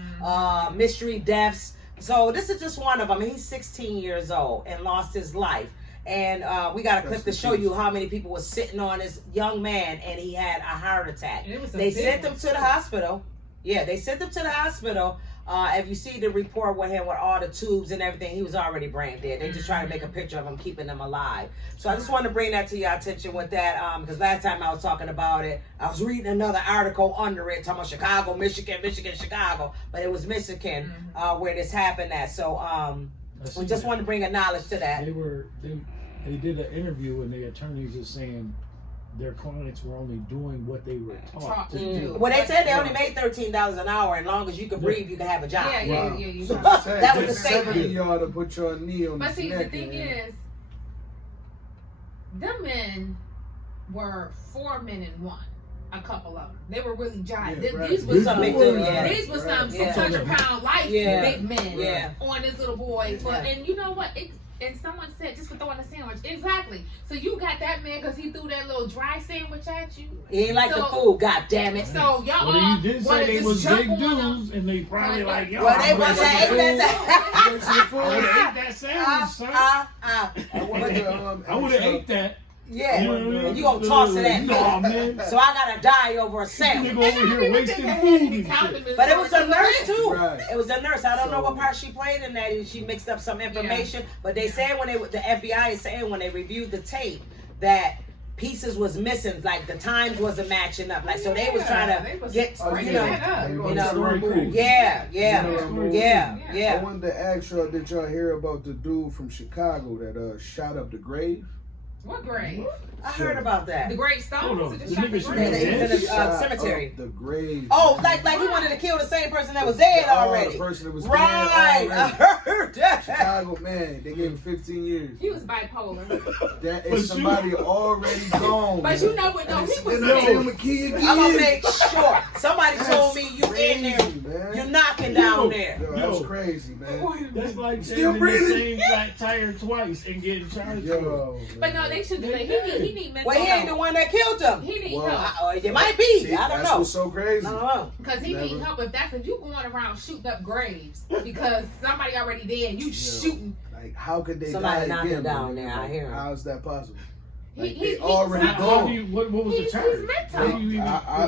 mystery deaths. So this is just one of them. He's 16 years old and lost his life. And we got a clip to show you how many people were sitting on this young man, and he had a heart attack. They sent him to the hospital. Yeah, they sent him to the hospital. If you see the report with him with all the tubes and everything, he was already brain dead. They just try to make a picture of him, keeping him alive. So I just wanted to bring that to your attention with that, because last time I was talking about it, I was reading another article under it talking about Chicago, Michigan, Chicago, but it was Michigan where this happened at. So we just wanted to bring a knowledge to that. They did an interview and the attorneys are saying their clients were only doing what they were taught to do. Well, they said they only made $13 an hour, and long as you can breathe, you can have a job. Yeah. That was the statement. Y'all to put your knee on But his see, neck. the thing is, them men were 4 men in one. A couple of them. They were really giant. Yeah, right. These were some big big, dudes, these were some Yeah. 600-pound life big men on this little boy. But and you know what? And someone said, just for throwing a sandwich. Exactly. So you got that man because he threw that little dry sandwich at you. He ain't like the food, god damn it. So y'all Well, you did say they was big on dudes, and they probably like, yo, Well, they must have ate I that. that sandwich, son. I would have ate that. Yeah, You know what I mean? and you gonna toss it at me. No, man. So I gotta die over a sandwich. Nigga over here wasting food and shit. But it was a nurse too. Right. It was a nurse. I don't know what part she played in that. She mixed up some information. But they said the FBI is saying when they reviewed the tape that pieces was missing, like the times wasn't matching up. Like so they was trying to get I wanted to ask y'all, did y'all hear about the dude from Chicago that shot up the grave? What grave? I heard about that. The Great Stones? Hold on. Or The shot nigga the shot grave? In the Shot cemetery. up the grave. Oh, like he wanted to kill the same person that was dead already. The person that was Right, dead I already. heard that. Chicago, man, they gave him 15 years. He was bipolar. That is somebody already gone. But you know what though? He was Then I tell him a key again. I'm gonna make sure. Somebody told me you in there, man. you knocking down there. Yo, that's crazy, man. That's like Still changing the breathing. same flat tire twice and getting charged for it. Yo, But no, they should do that. He need mental Well, he ain't the help. one that killed him. He need Well, help. It might be. See, I don't that's know. what's so crazy. I don't know. Because he need help if you going around shooting up graves because somebody already dead. You shooting. Like, how could they Somebody die knocked again? him down man? there, I hear him. How is that possible? He- Like, he- they he- already How gone. What was the He's charge? mental. How do you even-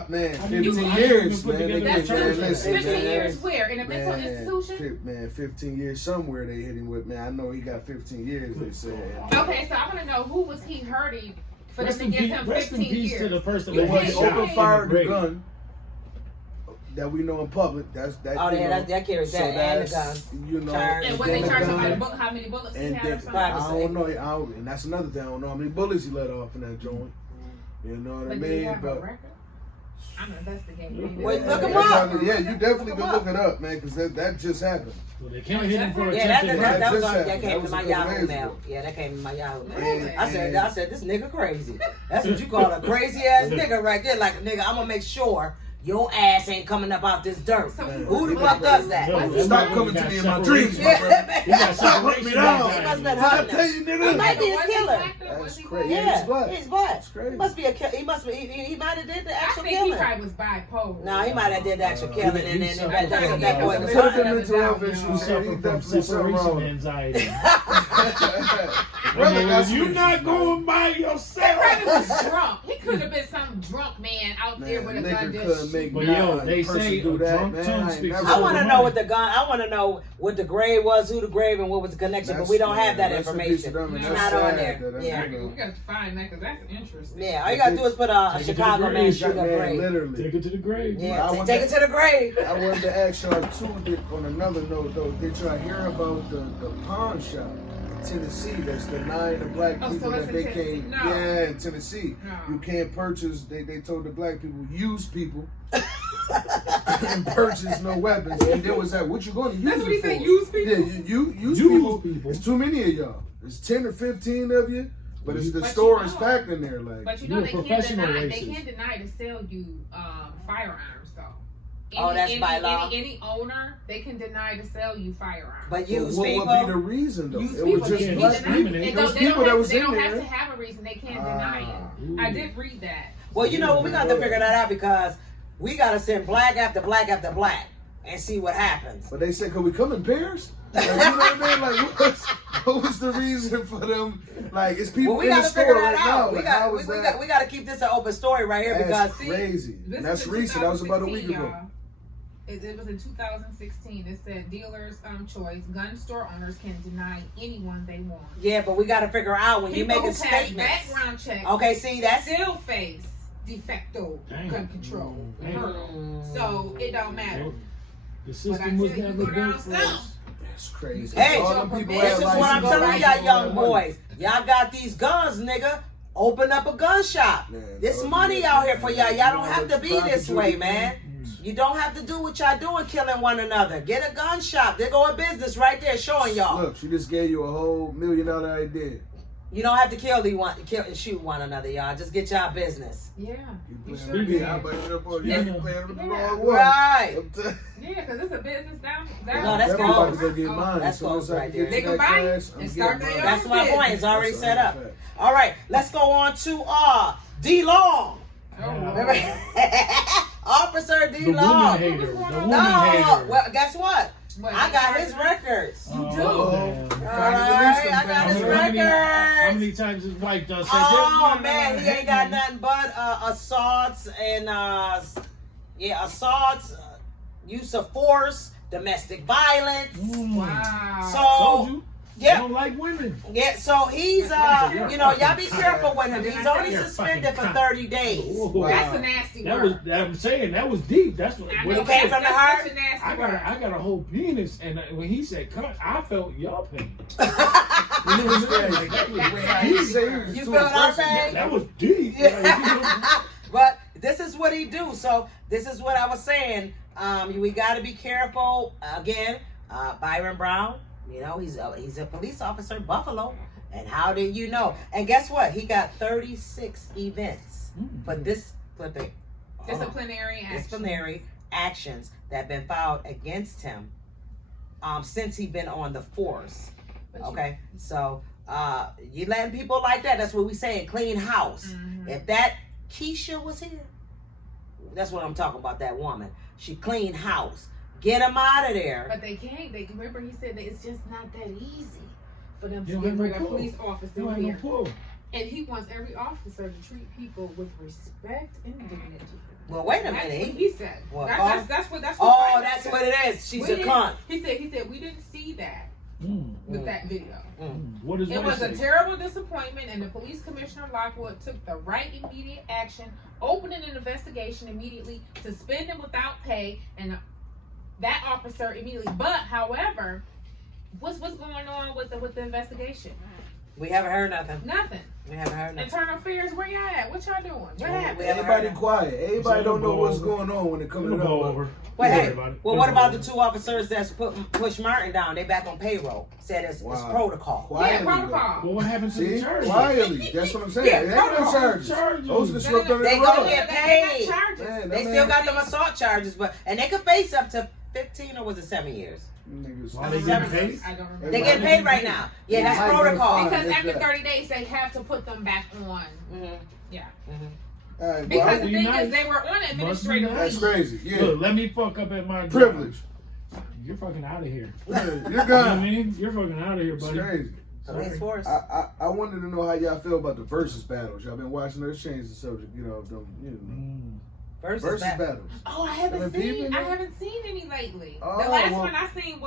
Man, how do you 15 even years, put man. together They a That's Man, charge? 15 man. years where? In a mental institution? Man, 15 years somewhere they hit him with. Man, I know he got 15 years, they said. Okay, so I want to know who was he hurting for them Rest to in give peace, him rest in 15 peace years? to the person You that When was he can't shot opened in fire the the grave. gun that we know in public, that's that. Oh, you yeah, know, that carries so that and the that's, gun. you know, Charge. And and when they then charged the him by the gun, book, how many bullets he and had or then, something? I don't know, and that's another thing. I don't know how many bullets he let off in that joint. You know what I But did he mean? have a But record? I'm investigating. Well, look him Yeah, up. yeah, you definitely Look can 'em look it up, man, because that just happened. Well, they can't hit him for Yeah, attempted murder. that was just on, that happened. came That to was my a couple Yahoo days mail. ago. Yeah, that came to my Yahoo mail. And- I said, this nigga crazy. That's what you call a crazy ass nigga right there. Like, nigga, I'm gonna make sure your ass ain't coming up out this dirt. So Who the fuck does that? No, What's that Stop man coming got to me in my separation. dreams, my Yeah, brother. man. He got Stop putting separation me down. He must have been I hunting. tell you, He nigga. might be his Was he killer. black though? Was That's he crazy. black? Yeah, He's black. he's black. That's crazy. He must be he must be. He might have did the I actual think he killing. probably was bipolar. No, he might have did the actual killing, and then suffered that's from what that boy was Could have hunting. been mental health He issues. suffered He from definitely something separation wrong. anxiety. Brother got If you're some not issues, going by He yourself. probably was drunk. He could have been some drunk man out there with a man. gun. Liquor just couldn't make But me yo, out. they Person say do a that, drunk man. tongue I ain't speaks never- I want to Money. know what the gun. I want to know what the grave was, who the grave, and what was the connection. But we don't have that Rest in peace to information. them, and It's that's not on sad there. that, Yeah. you know, We gotta find that because that's interesting. Yeah, all you gotta do is put a Take it to the Chicago man grave, shoot up man, grave. literally. Take it to the grave. Yeah, I want take it that- to the grave. I wanted to ask y'all too, on another note though, did y'all hear about the pawn shop in Tennessee that's denying the black Oh, people so it's that in they Tennessee? can't, No. yeah, in Tennessee. No. You can't purchase, they told the black people, use people and purchase no weapons. And there was that, what you going to use That's what he it said, for? use people? Yeah, use Use people. people. It's too many of y'all. It's 10 or 15 of you, but it's the But store you is know- packed in there. Like, But you You're know a they can't professional deny. They racist. can't deny to sell you firearms though. Oh, that's by law. Any owner, they can deny to sell you firearms. But what use would be the people. reason though? Use It was people just can't black discriminate. people. They There was don't, people that have, was they in don't have there. to have a reason. They can't deny it. Ooh. I did read that. Well, you know what? We got to figure that out because we got to send black after black after black and see what happens. But they said, could we come in pairs? Like, you know what I mean? Like, what was the reason for them? Like, it's people Well, we in the got to figure store that right out. now. We Like, how got is that? we got to keep this an open story right here That's because crazy. This And that's is in recent. That was about a week 2016, ago. y'all. It was in 2016. It said dealers' choice. Gun store owners can deny anyone they want. yeah, but we got to figure out when you People make a who pass statement. background checks Okay, see that's still face de facto Damn. gun control. Damn. hurdle. So it don't matter. The system was tell you, never go down built for south. us. That's crazy. Hey, All them people this have is what I'm licenses, telling right? y'all young boys. Y'all got these guns, nigga. Open up a gun shop. Man, There's don't money do out that, here for man. y'all. Y'all You don't know have to what be profit this you way, get? man. You don't have to do what y'all doing, killing one another. Get a gun shop. There go a business right there showing y'all. Look, she just gave you a whole $1 million idea. You don't have to kill and shoot one another, y'all. Just get y'all business. Yeah. You You playing sure with me, can. I bet you up on Yeah. you playing with the Yeah. wrong one. Right. I'm telling- Yeah, because it's a business down. No, that's Definitely about to close. go get mine. That's As soon as close I right can get there. to They can that buy it cash, I'm and getting start mine. their own. That's my point. It's already That's set a up. fact. All right, let's go on to D Long. Oh, Remember? Officer D The woman Long. hater. The woman No, hater. well, guess what? What, I they got his charging us? records. Oh, do. damn. All right, I got his How many records. times his wife done said, Oh "Just man, he ain't got nothing but assaults and assaults, use of force, domestic violence. Wow. Told So you. yeah, I don't like women. yeah. So he's y'all be careful with him. He's only You're suspended for fucking 30 days. Whoa. That's a nasty That word. was. I'm saying that was deep. That's what. I when know, it came came from the that's heart. such a nasty I word. got a whole penis, and when he said cut, I felt y'all pain. He was Like, that was He deep. said he was You too feel our aggressive. pain? That was deep. Like, you know? But this is what he do. So this is what I was saying. We got to be careful. Again, Byron Brown. You know, he's a police officer, Buffalo. And how did you know? And guess what? He got 36 events for disciplinary actions that have been filed against him since he been on the force. Okay, so you letting people like that. That's what we saying. Clean house. Mhm. If that Keisha was here, that's what I'm talking about. That woman, she clean house. Get him out of there. But they can't. They remember he said that it's just not that easy for them to You get ain't no rid of pull. police officers You ain't no here. pull. And he wants every officer to treat people with respect and dignity. Well, wait a That's minute. what he said. What, That's what. Oh, Biden that's said. what it is. She's We a didn't- cunt. He said we didn't see that with that video. What is It was a say? terrible disappointment, and the police commissioner Lockwood took the right immediate action, opened an investigation immediately, suspended without pay, and that officer immediately. But however, what's going on with the investigation? We haven't heard nothing. Nothing. We haven't heard nothing. Internal affairs, where y'all at? What y'all doing? What happened? Everybody quiet. Everybody don't know what's going on when it comes to over. Well, hey, well, what about the 2 officers that's push Martin down? They back on payroll. Said it's protocol. Quietly, Yeah, protocol. Well, what happened to the charges? Quietly. That's what I'm saying. Yeah, It ain't no protocol. charges. Those are the swept under They the gonna rug. get paid. Man, They still got them assault charges, and they could face up to 15 or was it 7 years? Niggas. Why they getting paid? I don't remember. They get paid right now. Yeah, that's Yeah. protocol. Because It's after that. 30 days, they have to put them back on. Mm-hmm. Yeah. All right, Because well, the be thing nice. is, they were on administrative nice. that's leave. crazy. Yeah. Look, let me fuck up at my job. Privilege. You're fucking out of here. Yeah, you're You know what I gone. mean? You're fucking out of here, It's buddy. crazy. Police force. I wanted to know how y'all feel about the versus battles. Y'all been watching those, change the subject, them, versus Versus battles. Oh, I Haven't haven't seen. seen I it? haven't seen any lately. Oh, the last well- one I seen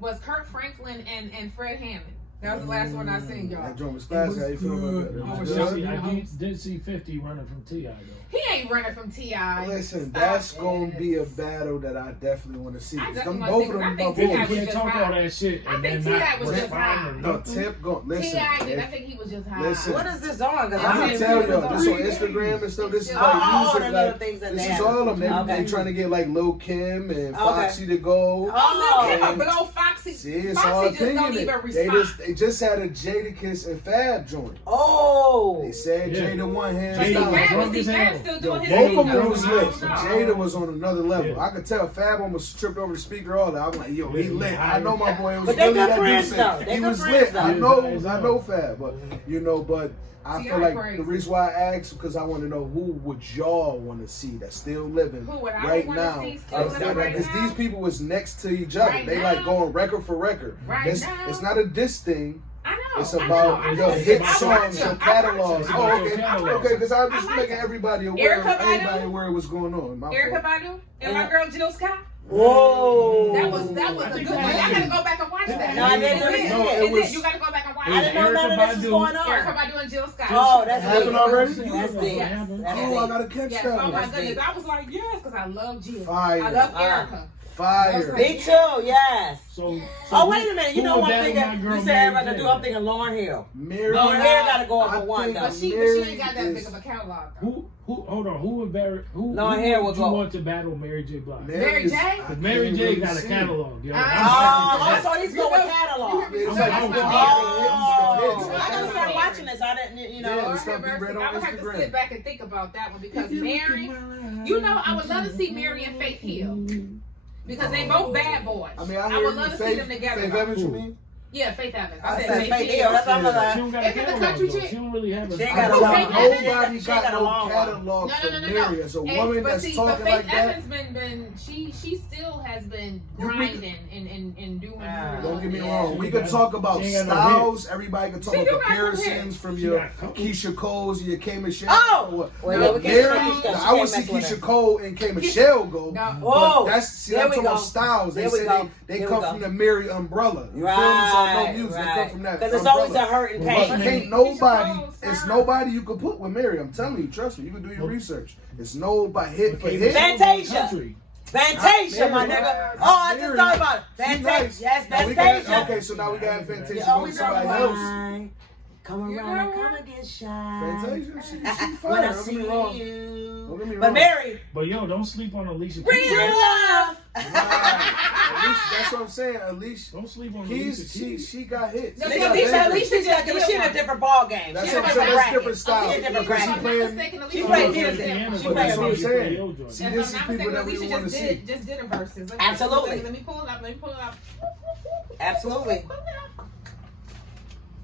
was Kurt Franklin and Fred Hammond. That was the last one I seen, y'all. That joint was classic. How you feel about that? It I was did good? see- I did see 50 running from T.I. though. He ain't running from T.I. Listen, Stop that's it. gonna be a battle that I definitely want to see. I Them definitely both wanna of see, 'cause I them think are T.I. You was both. can't just talk high. all that shit I and think then T.I. not was just respond high. or No, nothing. Tip go. Listen, T.I. I if- think he was just high. Listen. What is this on? Because I'm I gonna didn't tell see y'all, this this on on. Instagram and stuff. This is Oh, like the music. little Like, things that this they is have. all of them. Okay. They trying to get like Lil Kim and Okay. Foxy to go. Oh, no, and- but old Foxy. See, it's Foxy all just don't opinionated. even They respond. just had a Jadakiss and Fab joint. Oh. They said Yeah. Jada won hands But see, Jada down. was Fab drunk as hell. still Yo, doing his both thing, of them though. was I lit. don't know. Jada was on another level. Yeah. I could tell Fab almost tripped over the speaker. All that. I'm like, yo, he Yeah. lit. I know my boy was But they really good that friends, dude. though. They He good was friends, lit. though. I Yeah. know Fab, but but I See, feel I'm like crazy. the reason why I asked because I want to know who would y'all want to see that's still living Who would I right wanna now. see still living right Because now? these people was next to each other. Right they now? like going record for record. Right it's, now? it's not a diss thing. I know. It's I about know. your I hit watch songs, them. your I catalog. watch them. Oh, okay, Your catalog. okay. Because I'm just I like making them. everybody aware. Erykah Badu? Everybody aware of what's going on. My Erykah fault. Badu and Yeah. my girl Jill Scott. Whoa. That was I a good think one. that Y'all happened. gotta go back and watch that. No, I didn't It is. know it It was- is. You gotta go back and watch I didn't know that. none of this was Erykah going Erykah on. Badu and Jill Scott. Oh, that's Happened deep. already? That's deep. Yes. That's Oh, I deep. gotta catch Yes, that oh one. my That's goodness. deep. I was like, yes, because I love Jill. Fire. I love Ah. Erykah. Fire. Me too, yes. So Oh, wait a minute. You who know would one battle thing my that girl you said Mary everybody J? do? I'm thinking Lauryn Hill. Mary, Lauryn Hill gotta go up I for one, think though. But she Mary ain't got that is- big of a catalog, though. Hold on, who would Lauren Hill would you go. want to battle Mary J. Blige? Mary is- J? I But Mary can't J. really got a see. catalog, yo. Oh, so he's going with catalog. Yeah, You know, it's that's like- my Oh, Hits, I gotta hits. start watching this. I didn't, Yeah, Lord it's have gonna be mercy. right on I would have to Instagram. sit back and think about that one because Mary, you know, I would love to see Mary and Faith Hill because they both bad boys. I mean, I would hear love to see Faith, them together. Faith though. Evans, you mean? Yeah, Faith Evans. I I said said Faith Hill. That's what I'm She like. don't got a Is it the catalog, country though. chick? She don't really have a She ain't I got a told long you, one. nobody She got got a no long one. catalog for Mary. As a woman but that's see, talking but Faith like that, Evans been she still has been You can- grinding and doing her. don't get me Yeah. wrong. We She could got- talk about she ain't got no styles. Everybody could talk She about do got some comparisons hits. from She your got a couple. Keisha Cole's, your K Michelle. Oh! or what. Well, Now, yeah, we can't Mary, say Keisha. I would She see can't mess with Keisha her. Cole and K Michelle go. No. Oh, But that's see, there I'm we talking about go. styles. They There we say go. they There we come go. from the Mary umbrella. You feel me? So I know Right, music. They come right. from that. Because it's always a umbrella. hurt and But pain. can't nobody, Keisha Cole, it's Sarah. nobody you can put with Mary. I'm telling you, trust me. You can do your research. It's nobody hit for hit. Fantasia. Country. Fantasia, my Mary. nigga. Oh, I just thought about it. She Fantasia. nice. Yes, Now we Fantasia. got- Okay, so now we got Fantasia Oh, go we to know somebody why. else. Come You around know and come what? and get shy. Fantasia, she When fire. I Don't see get me wrong. you. Don't get me But wrong. Mary, But yo, don't sleep on Alicia real Keys. love. At least that's what I'm saying. At least Don't sleep on Alicia Keys, Keys. she got hits. No, She Nigga, got Alicia, bangers. she in a different ball game. That's She in what a I'm saying. different That's bracket. different styles. She in a different Because If I'm bracket. not playing- mistaken, she Alicia played Keys music. did- She But played that's what I'm music. saying. See, If this I'm is not people mistaken, that we Alicia want to just see. did a verses. Absolutely. Let me pull it up. Let me pull it up. Absolutely. Pull it up.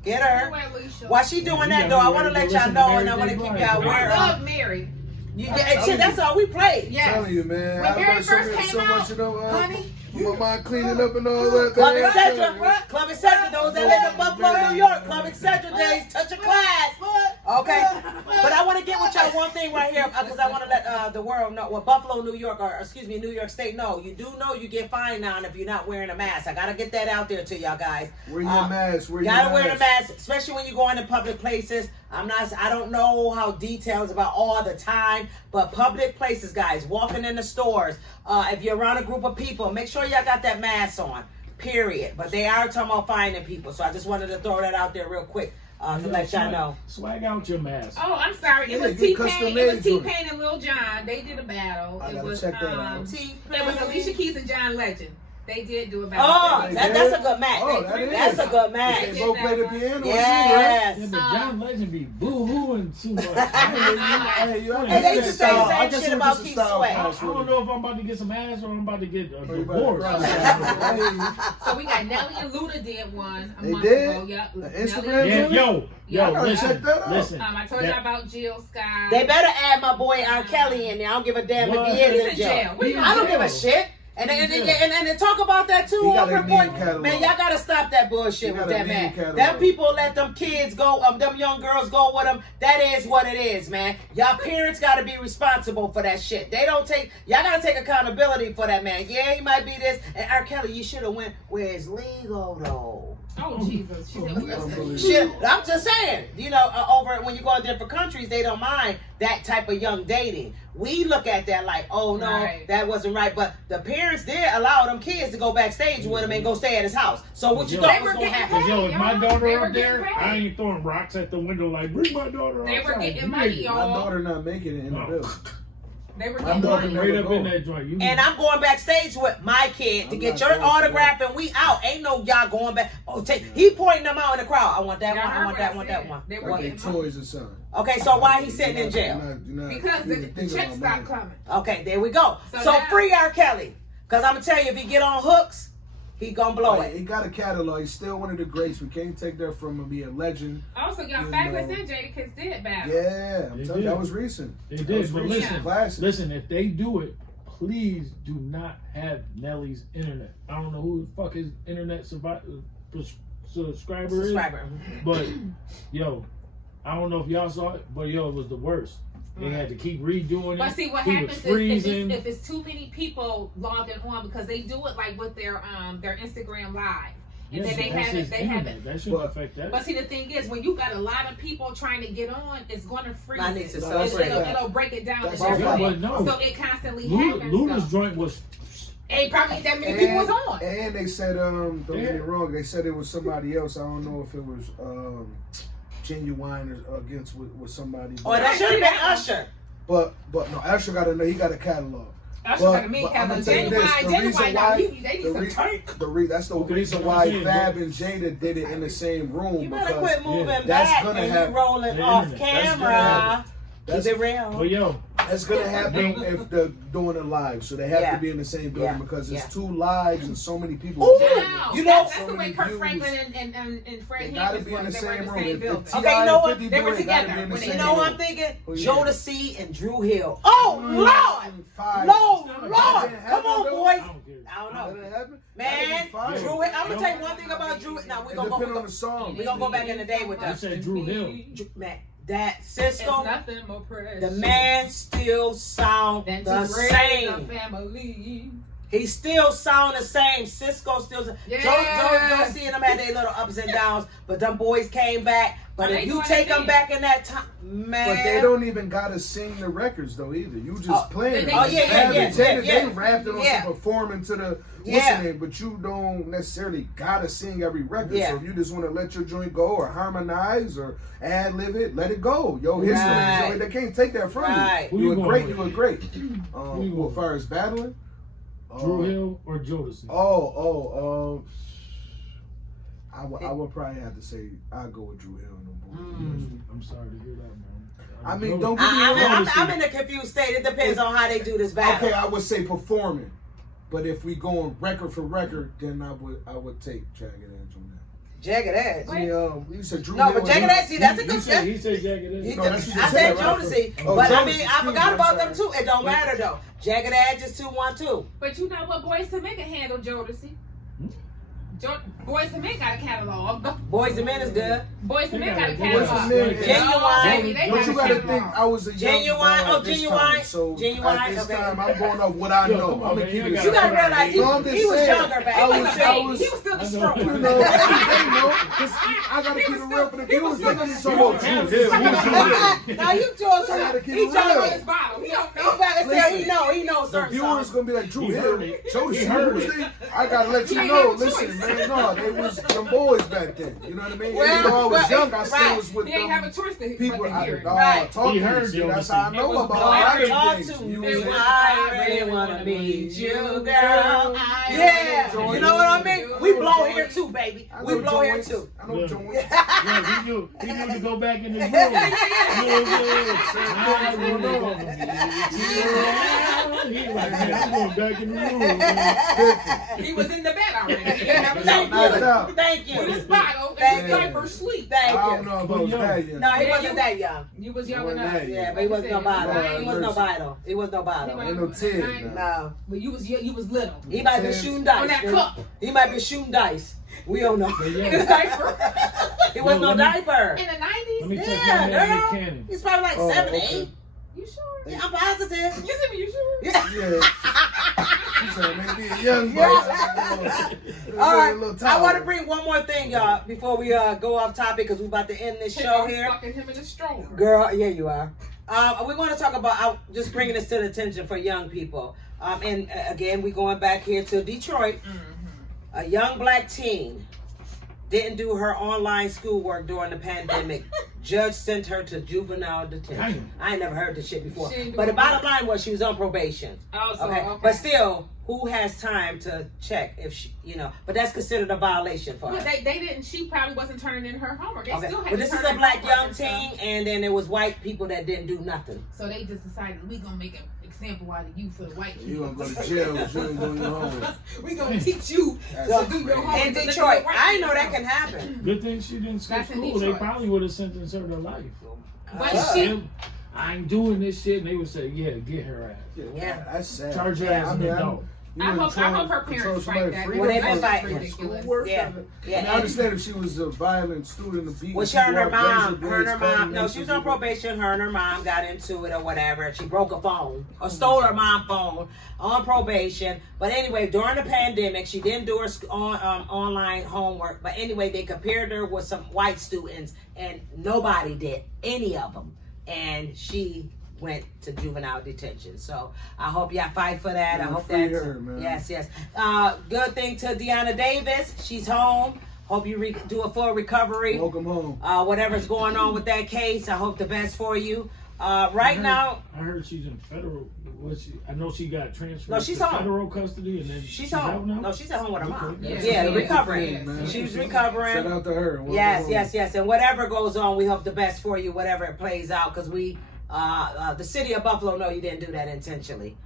Get her. Where Alicia? While she doing that though, I want to let y'all know and I want to keep y'all I aware of. love Mary. And shit, that's all we played. I'm Yes. telling you, man. When I Mary learned so first much- came so out, much, you know, honey, my mind cleaning up and all that. Club man. Etc. Club Etc. Those that live in Buffalo, New York. Club Etc. days. Touch a class. Okay. But I want to get with y'all one thing right here because I want to let the world know, well, Buffalo, New York, or excuse me, New York State know. You do know you get fined now if you're not wearing a mask. I got to get that out there to y'all guys. Wear your mask. Wear your Gotta wear the mask. mask, especially when you go into public places. I don't know how details about all the time, but public places, guys, walking in the stores, if you're around a group of people, make sure y'all got that mask on. period. But they are talking about finding people. So I just wanted to throw that out there real quick to let y'all know. Swag out your mask. Oh, I'm sorry. It was T-Pain. It was T-Pain and Lil Jon. They did a battle. It was Alicia Keys and John Legend. They did do a battle. Oh, that's a good match. Oh, that's a good match. They both play the piano. Yes. Yeah, but John Legend be boo-hooing too much. And they used to say the same shit about Keith Sweat. I don't know if I'm about to get some ass or I'm about to get a divorce. So we got Nelly and Luda did one a They month did? ago. Yep. Instagram? Yeah, yo, check that out. listen. I told y'all about Jill Scott. They better add my boy R. Kelly in there. I don't give a damn if he is in jail. I don't give a shit. And they talk about that too on Report. Man, y'all gotta stop that bullshit with that, man. Them people let them kids go, them young girls go with them. That is what it is, man. Y'all parents gotta be responsible for that shit. Y'all gotta take accountability for that, man. Yeah, he might be this. And R. Kelly, you should have went where it's legal though. Oh Jesus! She said, shit, I'm just saying, over when you go to different countries, they don't mind that type of young dating. We look at that like, oh no, that wasn't right. But the parents did allow them kids to go backstage with him and go stay at his house. So what you thought was gonna happen? Yo, if my daughter up there, I ain't throwing rocks at the window like, bring my daughter They outside. were getting money, y'all. My daughter not making it in the bill. They were I'm getting money. right up in that joint. And I'm going backstage with my kid to get your autograph, and we out. Ain't no y'all going back. Oh, he pointing them out in the crowd. I want that one. I want that. I want that one. They were getting toys or something. Okay, so why he sitting in jail? Because the checks stopped coming. Okay, there we go. So now, free R. Kelly. Because I'm going to tell you, if he get on hooks, he going to blow it. He got a catalog. He's still one of the greats. We can't take that from him. Be a legend. Also, y'all Fabulous and Jadakiss did battle. Yeah, I'm telling you, that was recent. They did, but listen, if they do it, please do not have Nelly's internet. I don't know who the fuck his internet subscriber is. But, yo, I don't know if y'all saw it, but yo, it was the worst. They had to keep redoing it. But see, what happens is if it's too many people logging on, because they do it like with their Instagram Live. And then they have it. That shouldn't affect that. But see, the thing is, when you got a lot of people trying to get on, it's going to freeze it. It'll break it down. So it constantly happens. Luda's joint was... Ain't probably that many people was on. And they said, don't get me wrong, they said it was somebody else. I don't know if it was Genuine or against with somebody. Oh, that should have been Usher. But no, Usher got he got a catalog. Usher got a mean catalog. Genuine, they need some tank. That's the reason why Fab and Jada did it in the same room. You better quit moving back and you rolling off camera. Keep it real. But yo, that's gonna happen if they're doing it live, so they have to be in the same building because it's two lives and so many people. That's the way Kirk Franklin and Fred Hammond be in the same room. Okay, you know what? They were together. You know what I'm thinking? Jodeci and Drew Hill. Oh Lord, Lord, come on, boys. I don't know, man. Drew Hill. I'm gonna tell you one thing about Drew. Now we're gonna go on the song. We're gonna go back in the day with that. You said Drew Hill, man. That Cisco, the man still sound the same. He still sound the same. Cisco still. Joe seeing them had their little ups and downs, but them boys came back. But if you take them back in that time, man. But they don't even gotta sing the records though either. You just playing. They rapped it on performing to the listening, but you don't necessarily gotta sing every record. So if you just want to let your joint go or harmonize or ad lib it, let it go. Yo, history. So they can't take that from you. You were great. You were great. As far as battling. Drew Hill or Jodeci? I would probably have to say I'll go with Drew Hill. I'm sorry to hear that, man. I mean, don't get me wrong. I'm in a confused state. It depends on how they do this battle. Okay, I would say performing, but if we go on record for record, then I would take Jagged Edge on that. Jagged Edge. You said Drew. No, but Jagged Edge. See, that's a good. He said Jagged Edge. I said Jodeci, but I mean, I forgot about them too. It don't matter though. Jagged Edge is 2-1-2. But you know what? Boys to Make It handle Jodeci. Boys and Men got a catalog. Boys and Men is good. Boys and Men got a Boys catalog. and Men, Genuine. But you gotta think, I was a young Genuine. boy at Oh, this Genuine. time, so Genuine, at this okay. time, I'm going off what I Yo, know. come on, I'm gonna man, keep you it You gotta simple. realize No, I'm just he was saying, younger back I then. was, He was still the strong you one. know, cause I gotta keep it real for the viewers. They gonna be so much Hell, truth. Now you told I gotta him. keep He it told real. his bottle. He better say he knows The certain viewers songs. gonna be like, Drew He heard Hill, it. Jody He heard Snoop, it. I gotta let you He know. ain't got a Listen, choice. man, no, they was them boys back then. You know what I mean? Well, Even though I was but- young, I still right. was with He ain't have a them choice to people. but to I hear it. Right. talk He to heard you. you, That's how I It know was about blowing all her talk things. to You me. was I really wanna meet you, girl. Yeah, you know what I mean? We blow here too, baby. I We know blow here joints. too. I know Yeah. joints. Yeah, he knew to go back in the room. Yeah. He like, man, I'm going back in the room. Man. He was in the bed already. He didn't have a Thank Knocked you. out. Thank with his you. bottle Thank and you. his diaper sleep. I Thank don't you. know if I was that young. No, he wasn't that young. You was young Wasn't enough. that young. Yeah, but he wasn't no bottle. He was no Mercy. bottle. He was no bottle. Ain't no Ted. No. But you was little. He might be shooting dice. On that baby. cup. He might be shooting dice. We don't know. But yeah. In his diaper. It was no Let me- diaper. In the Let me 90s? check my Yeah, man Nick girl. Cannon. He's probably like Oh, 7, okay. 8. You sure? Yeah, I'm positive. You said me, you sure? Yeah. Yeah. She said, man, be a young boy. All right. I want to bring one more thing, y'all, before we go off topic, because we're about to end this show here. Fucking him in the stroller. Girl, yeah, you are. We want to talk about just bringing this to the attention for young people. And again, we're going back here to Detroit. A young black teen didn't do her online schoolwork during the pandemic. Judge sent her to juvenile detention. Damn. I ain't never heard this shit before. She ain't But the doing bottom line was she was on probation. Oh, so, Okay. okay. But still, who has time to check if she, but that's considered a violation for her. But they didn't. She probably wasn't turning in her homework. They Okay. still had But to this is turn a in black homework young and stuff. teen, and then there was white people that didn't do nothing. So they just decided we gonna make an example out of you for the white kids. You gonna go to jail, but you ain't going to your homework. We gonna teach you That's to do your homework. In to let Detroit, your white I kids know that know. can happen. Good thing she didn't skip That's in school. They Detroit. probably would have sentenced her to life. But Uh, she, I ain't doing this shit, and they would say, "Yeah, get her ass, Yeah. That's sad. charge her as an adult." You I in hope trouble- her control parents somebody's fight that. freedom Well, they for been That's fighting. ridiculous. schoolwork. Yeah. I mean, Yeah. I understand if she was a violent student, a beat. Well, she and her mom, no, she was on probation. Her and her mom got into it or whatever. She broke a phone or stole her mom's phone on probation. But anyway, during the pandemic, she didn't do her online homework. But anyway, they compared her with some white students, and nobody did, any of them. And she went to juvenile detention. So I hope y'all fight for that. I Man, hope free that's her, man. yes. Good thing to Deanna Davis. She's home. Hope you do a full recovery. Welcome home. Whatever's going on with that case, I hope the best for you. Right now, I heard she's in federal. I know she got transferred No, she's to home. federal custody, and then she's out home. now? No, she's at home with her mom. Okay. Yeah, Yeah. recovering. Yeah. Man. She was Shout recovering. out to her. Welcome Yes, home. yes. And whatever goes on, we hope the best for you, whatever it plays out, because we, the city of Buffalo, know you didn't do that intentionally.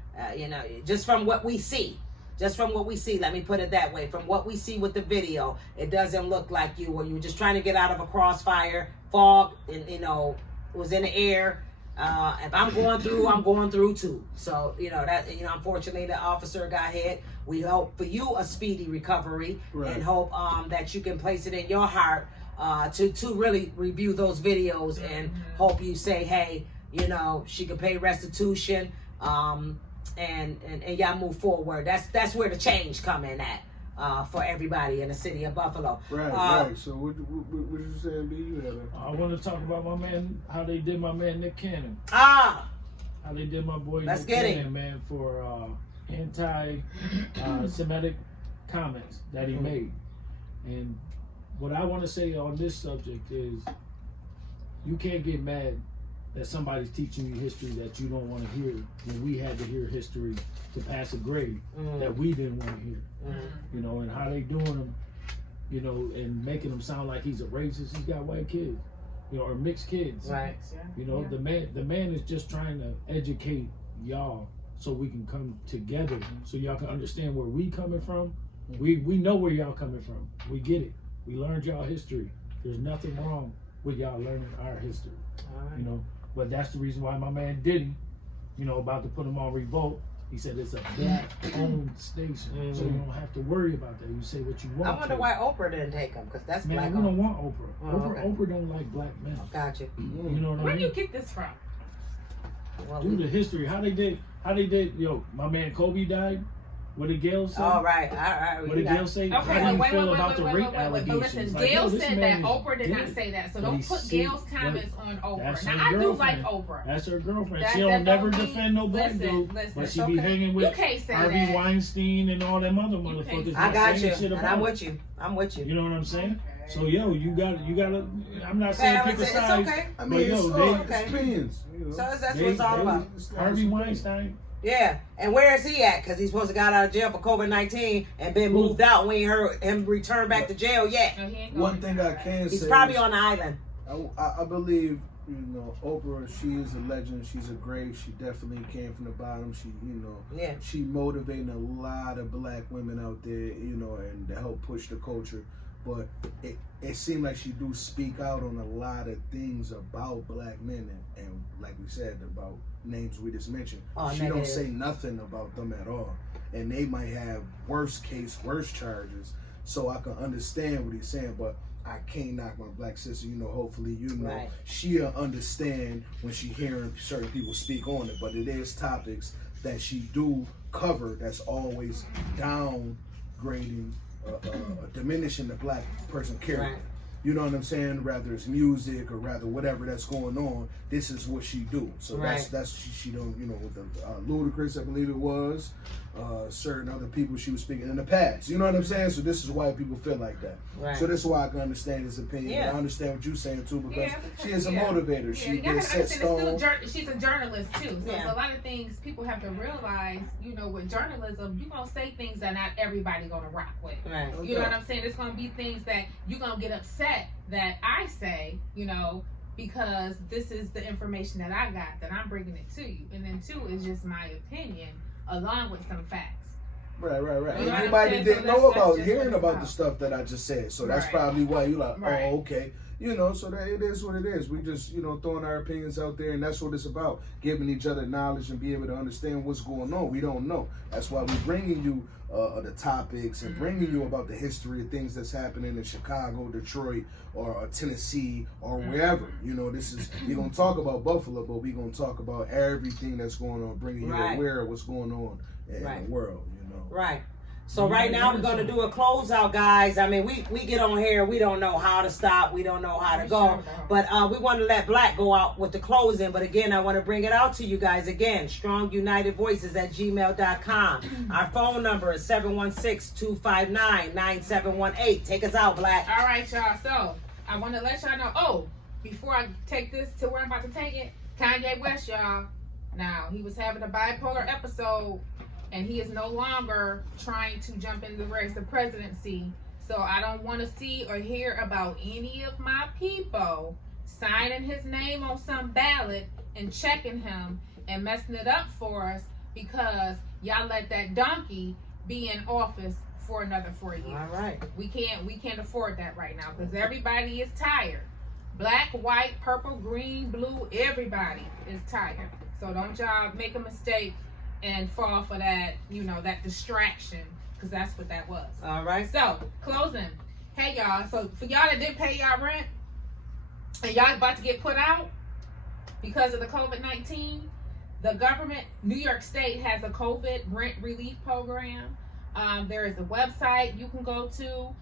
Just from what we see. Just from what we see, let me put it that way. From what we see with the video, it doesn't look like you were just trying to get out of a crossfire, fog, and was in the air. If I'm going through, I'm going through too. So unfortunately, the officer got hit. We hope for you a speedy recovery, Right. and hope that you can place it in your heart to really review those videos, and hope you say, hey, she could pay restitution. And y'all move forward. That's where the change come in at for everybody in the city of Buffalo. Right, right. So what you saying, B? You have I want to talk about my man, how they did my man Nick Cannon, how they did my boy Let's Nick get it. Cannon, man, for anti-Semitic comments that he made. And what I want to say on this subject is, you can't get mad that somebody's teaching you history that you don't want to hear, when we had to hear history to pass a grade that we didn't want to hear. And how they doing him, and making him sound like he's a racist. He's got white kids, or mixed kids. Right. The man is just trying to educate y'all so we can come together, so y'all can understand where we coming from. We know where y'all coming from. We get it. We learned y'all history. There's nothing wrong with y'all learning our history. But that's the reason why my man Diddy, about to put him on revolt, He said it's a black-owned station, so you don't have to worry about that. You say what you want. I wonder why Oprah didn't take him, because that's Man, black. we don't want Oprah. Oh, okay. Oprah don't like black men. Gotcha. You know what Where I do you mean? get this from? Well, Do the history. How they did. Yo, my man Kobe died. What did Gail say? all right. What did Gail say? Okay, How do you wait, feel about the rape But allegations? listen, Like, Gail yo, this said man that is Oprah did not dead. say that. So But don't he put said- Gail's but comments on Oprah. that's Now, her I do like girlfriend. Oprah. That's her girlfriend. That She don't never don't mean- defend no black listen, dude, listen, but it's she be okay. hanging You with can't say Harvey that. Weinstein and all them other can't motherfuckers. say I not got saying you, shit and about I'm her. with you. I'm with you. You know what I'm saying? So yo, you gotta. I'm not saying pick a It's side. okay. I But mean, yo, it's they- all okay. opinions. You know? So that's what They- it's all they- about. Harvey Weinstein. Yeah, and where is he at? Because he's supposed to got out of jail for COVID-19 and been moved out. We ain't heard him return back to jail yet. No, he ain't One going. thing I can He's say probably is on the island. I believe, you know, Oprah, she is a legend. She's a great. She definitely came from the bottom. She, you know, Yeah. she motivating a lot of black women out there, you know, and to help push the culture. But it seemed like she do speak out on a lot of things about black men, and like we said, about names we just mentioned. Oh, She negative. don't say nothing about them at all. And they might have worse charges. So I can understand what he's saying, but I can't knock my black sister. You know, hopefully, you know, Right. she'll understand when she hearing certain people speak on it. But it is topics that she do cover that's always downgrading, diminishing the black person character. Right. You know what I'm saying? Rather it's music or rather whatever that's going on, this is what she do. So Right. that's she don't, you know, with the Ludacris, I believe it was, certain other people she was speaking in the past. You know what I'm saying? So this is why people feel like that. Right. So this is why I can understand his opinion. Yeah. But I understand what you're saying too, because Yeah, she is a yeah. motivator. Yeah, She you gotta did set understand it's stone. still she's a journalist too. So Yeah. it's a lot of things people have to realize, you know, with journalism, you're gonna say things that not everybody gonna rock with. Right. You know what I'm saying? It's gonna be things that you're gonna get upset that I say, you know, because this is the information that I got, that I'm bringing it to you. And then two is just my opinion along with some facts. Right. You know what And I'm you might saying? didn't So know that's about just hearing what it's about about. the stuff that I just said. So that's Right. probably why you like, Right. oh, okay. You know, so that it is what it is. We just, you know, throwing our opinions out there, and that's what it's about. Giving each other knowledge and be able to understand what's going on. We don't know. That's why we're bringing you the topics and bringing you about the history of things that's happening in Chicago, Detroit, or Tennessee, or wherever. You know, this is, we're going to talk about Buffalo, but we're going to talk about everything that's going on, bringing you Right. aware of what's going on in Right. the world, you know. Right. So right now we're gonna do a closeout, guys. I mean, we get on here, we don't know how to stop, we don't know how to go, but we want to let Black go out with the closing. But again, I want to bring it out to you guys again. StrongUnitedVoices@gmail.com. Our phone number is 716-259-9718. Take us out, Black. All right, y'all. So I want to let y'all know. Oh, before I take this to where I'm about to take it, Kanye West, y'all. Now he was having a bipolar episode, and he is no longer trying to jump into the race of presidency. So I don't want to see or hear about any of my people signing his name on some ballot and checking him and messing it up for us because y'all let that donkey be in office for another 4 years. All right. We can't afford that right now because everybody is tired. Black, white, purple, green, blue, everybody is tired. So don't y'all make a mistake and fall for that, you know, that distraction, because that's what that was. All right. So, closing. Hey y'all, so for y'all that didn't pay y'all rent and y'all about to get put out because of the COVID-19, the government, New York State has a COVID rent relief program. There is a website you can go to,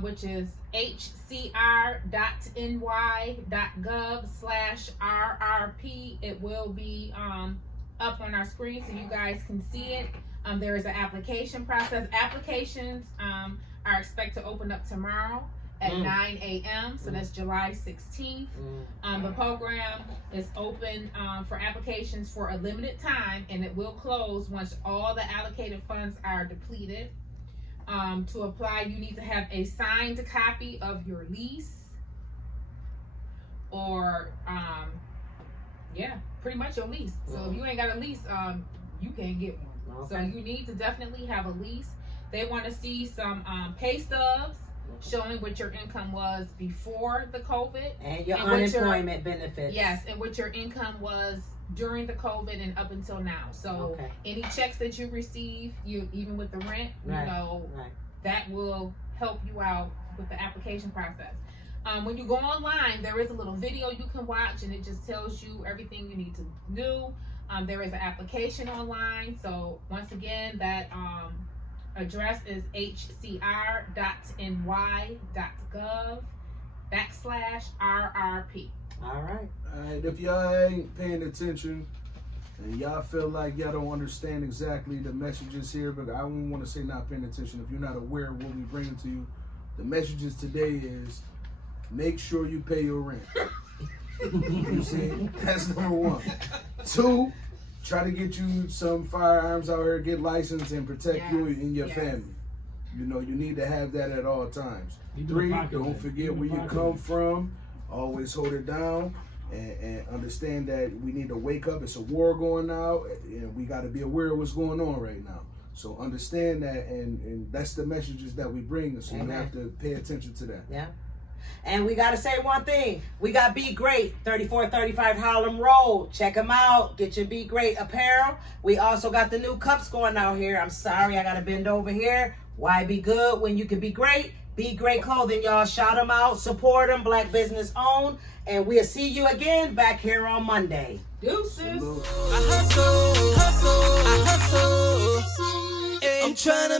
which is hcr.ny.gov/RRP. It will be up on our screen so you guys can see it. There is an application process. Applications are expected to open up tomorrow at 9 a.m. So that's July 16th. The program is open for applications for a limited time, and it will close once all the allocated funds are depleted. To apply, you need to have a signed copy of your lease, or pretty much your lease. So if you ain't got a lease, you can't get one. So Okay. you need to definitely have a lease. They want to see some pay stubs showing what your income was before the COVID. And your And what your- unemployment benefits. Yes, and what your income was during the COVID and up until now. So any checks that you receive, even with the rent, that will help you out with the application process. When you go online, there is a little video you can watch, and it just tells you everything you need to do. There is an application online. So once again, that address is hcr.ny.gov/RRP. All right. If y'all ain't paying attention and y'all feel like y'all don't understand exactly the messages here, but I don't want to say not paying attention. If you're not aware of what we bring to you, the messages today is make sure you pay your rent. You see, that's number one. 2, try to get you some firearms out here, get licensed, and protect you and your family. You know, you need to have that at all times. 3, don't forget where you come from. Always hold it down and understand that we need to wake up. It's a war going out, and we got to be aware of what's going on right now. So understand that, and that's the messages that we bring. So you have to pay attention to that. Yeah. And we got to say one thing. We got Be Great, 3435 Harlem Road. Check them out. Get your Be Great apparel. We also got the new cups going out here. I'm sorry, I got to bend over here. Why be good when you can be great? Be Great Clothing, y'all. Shout them out. Support them. Black business owned. And we'll see you again back here on Monday. Deuces. I hustle. I'm trying to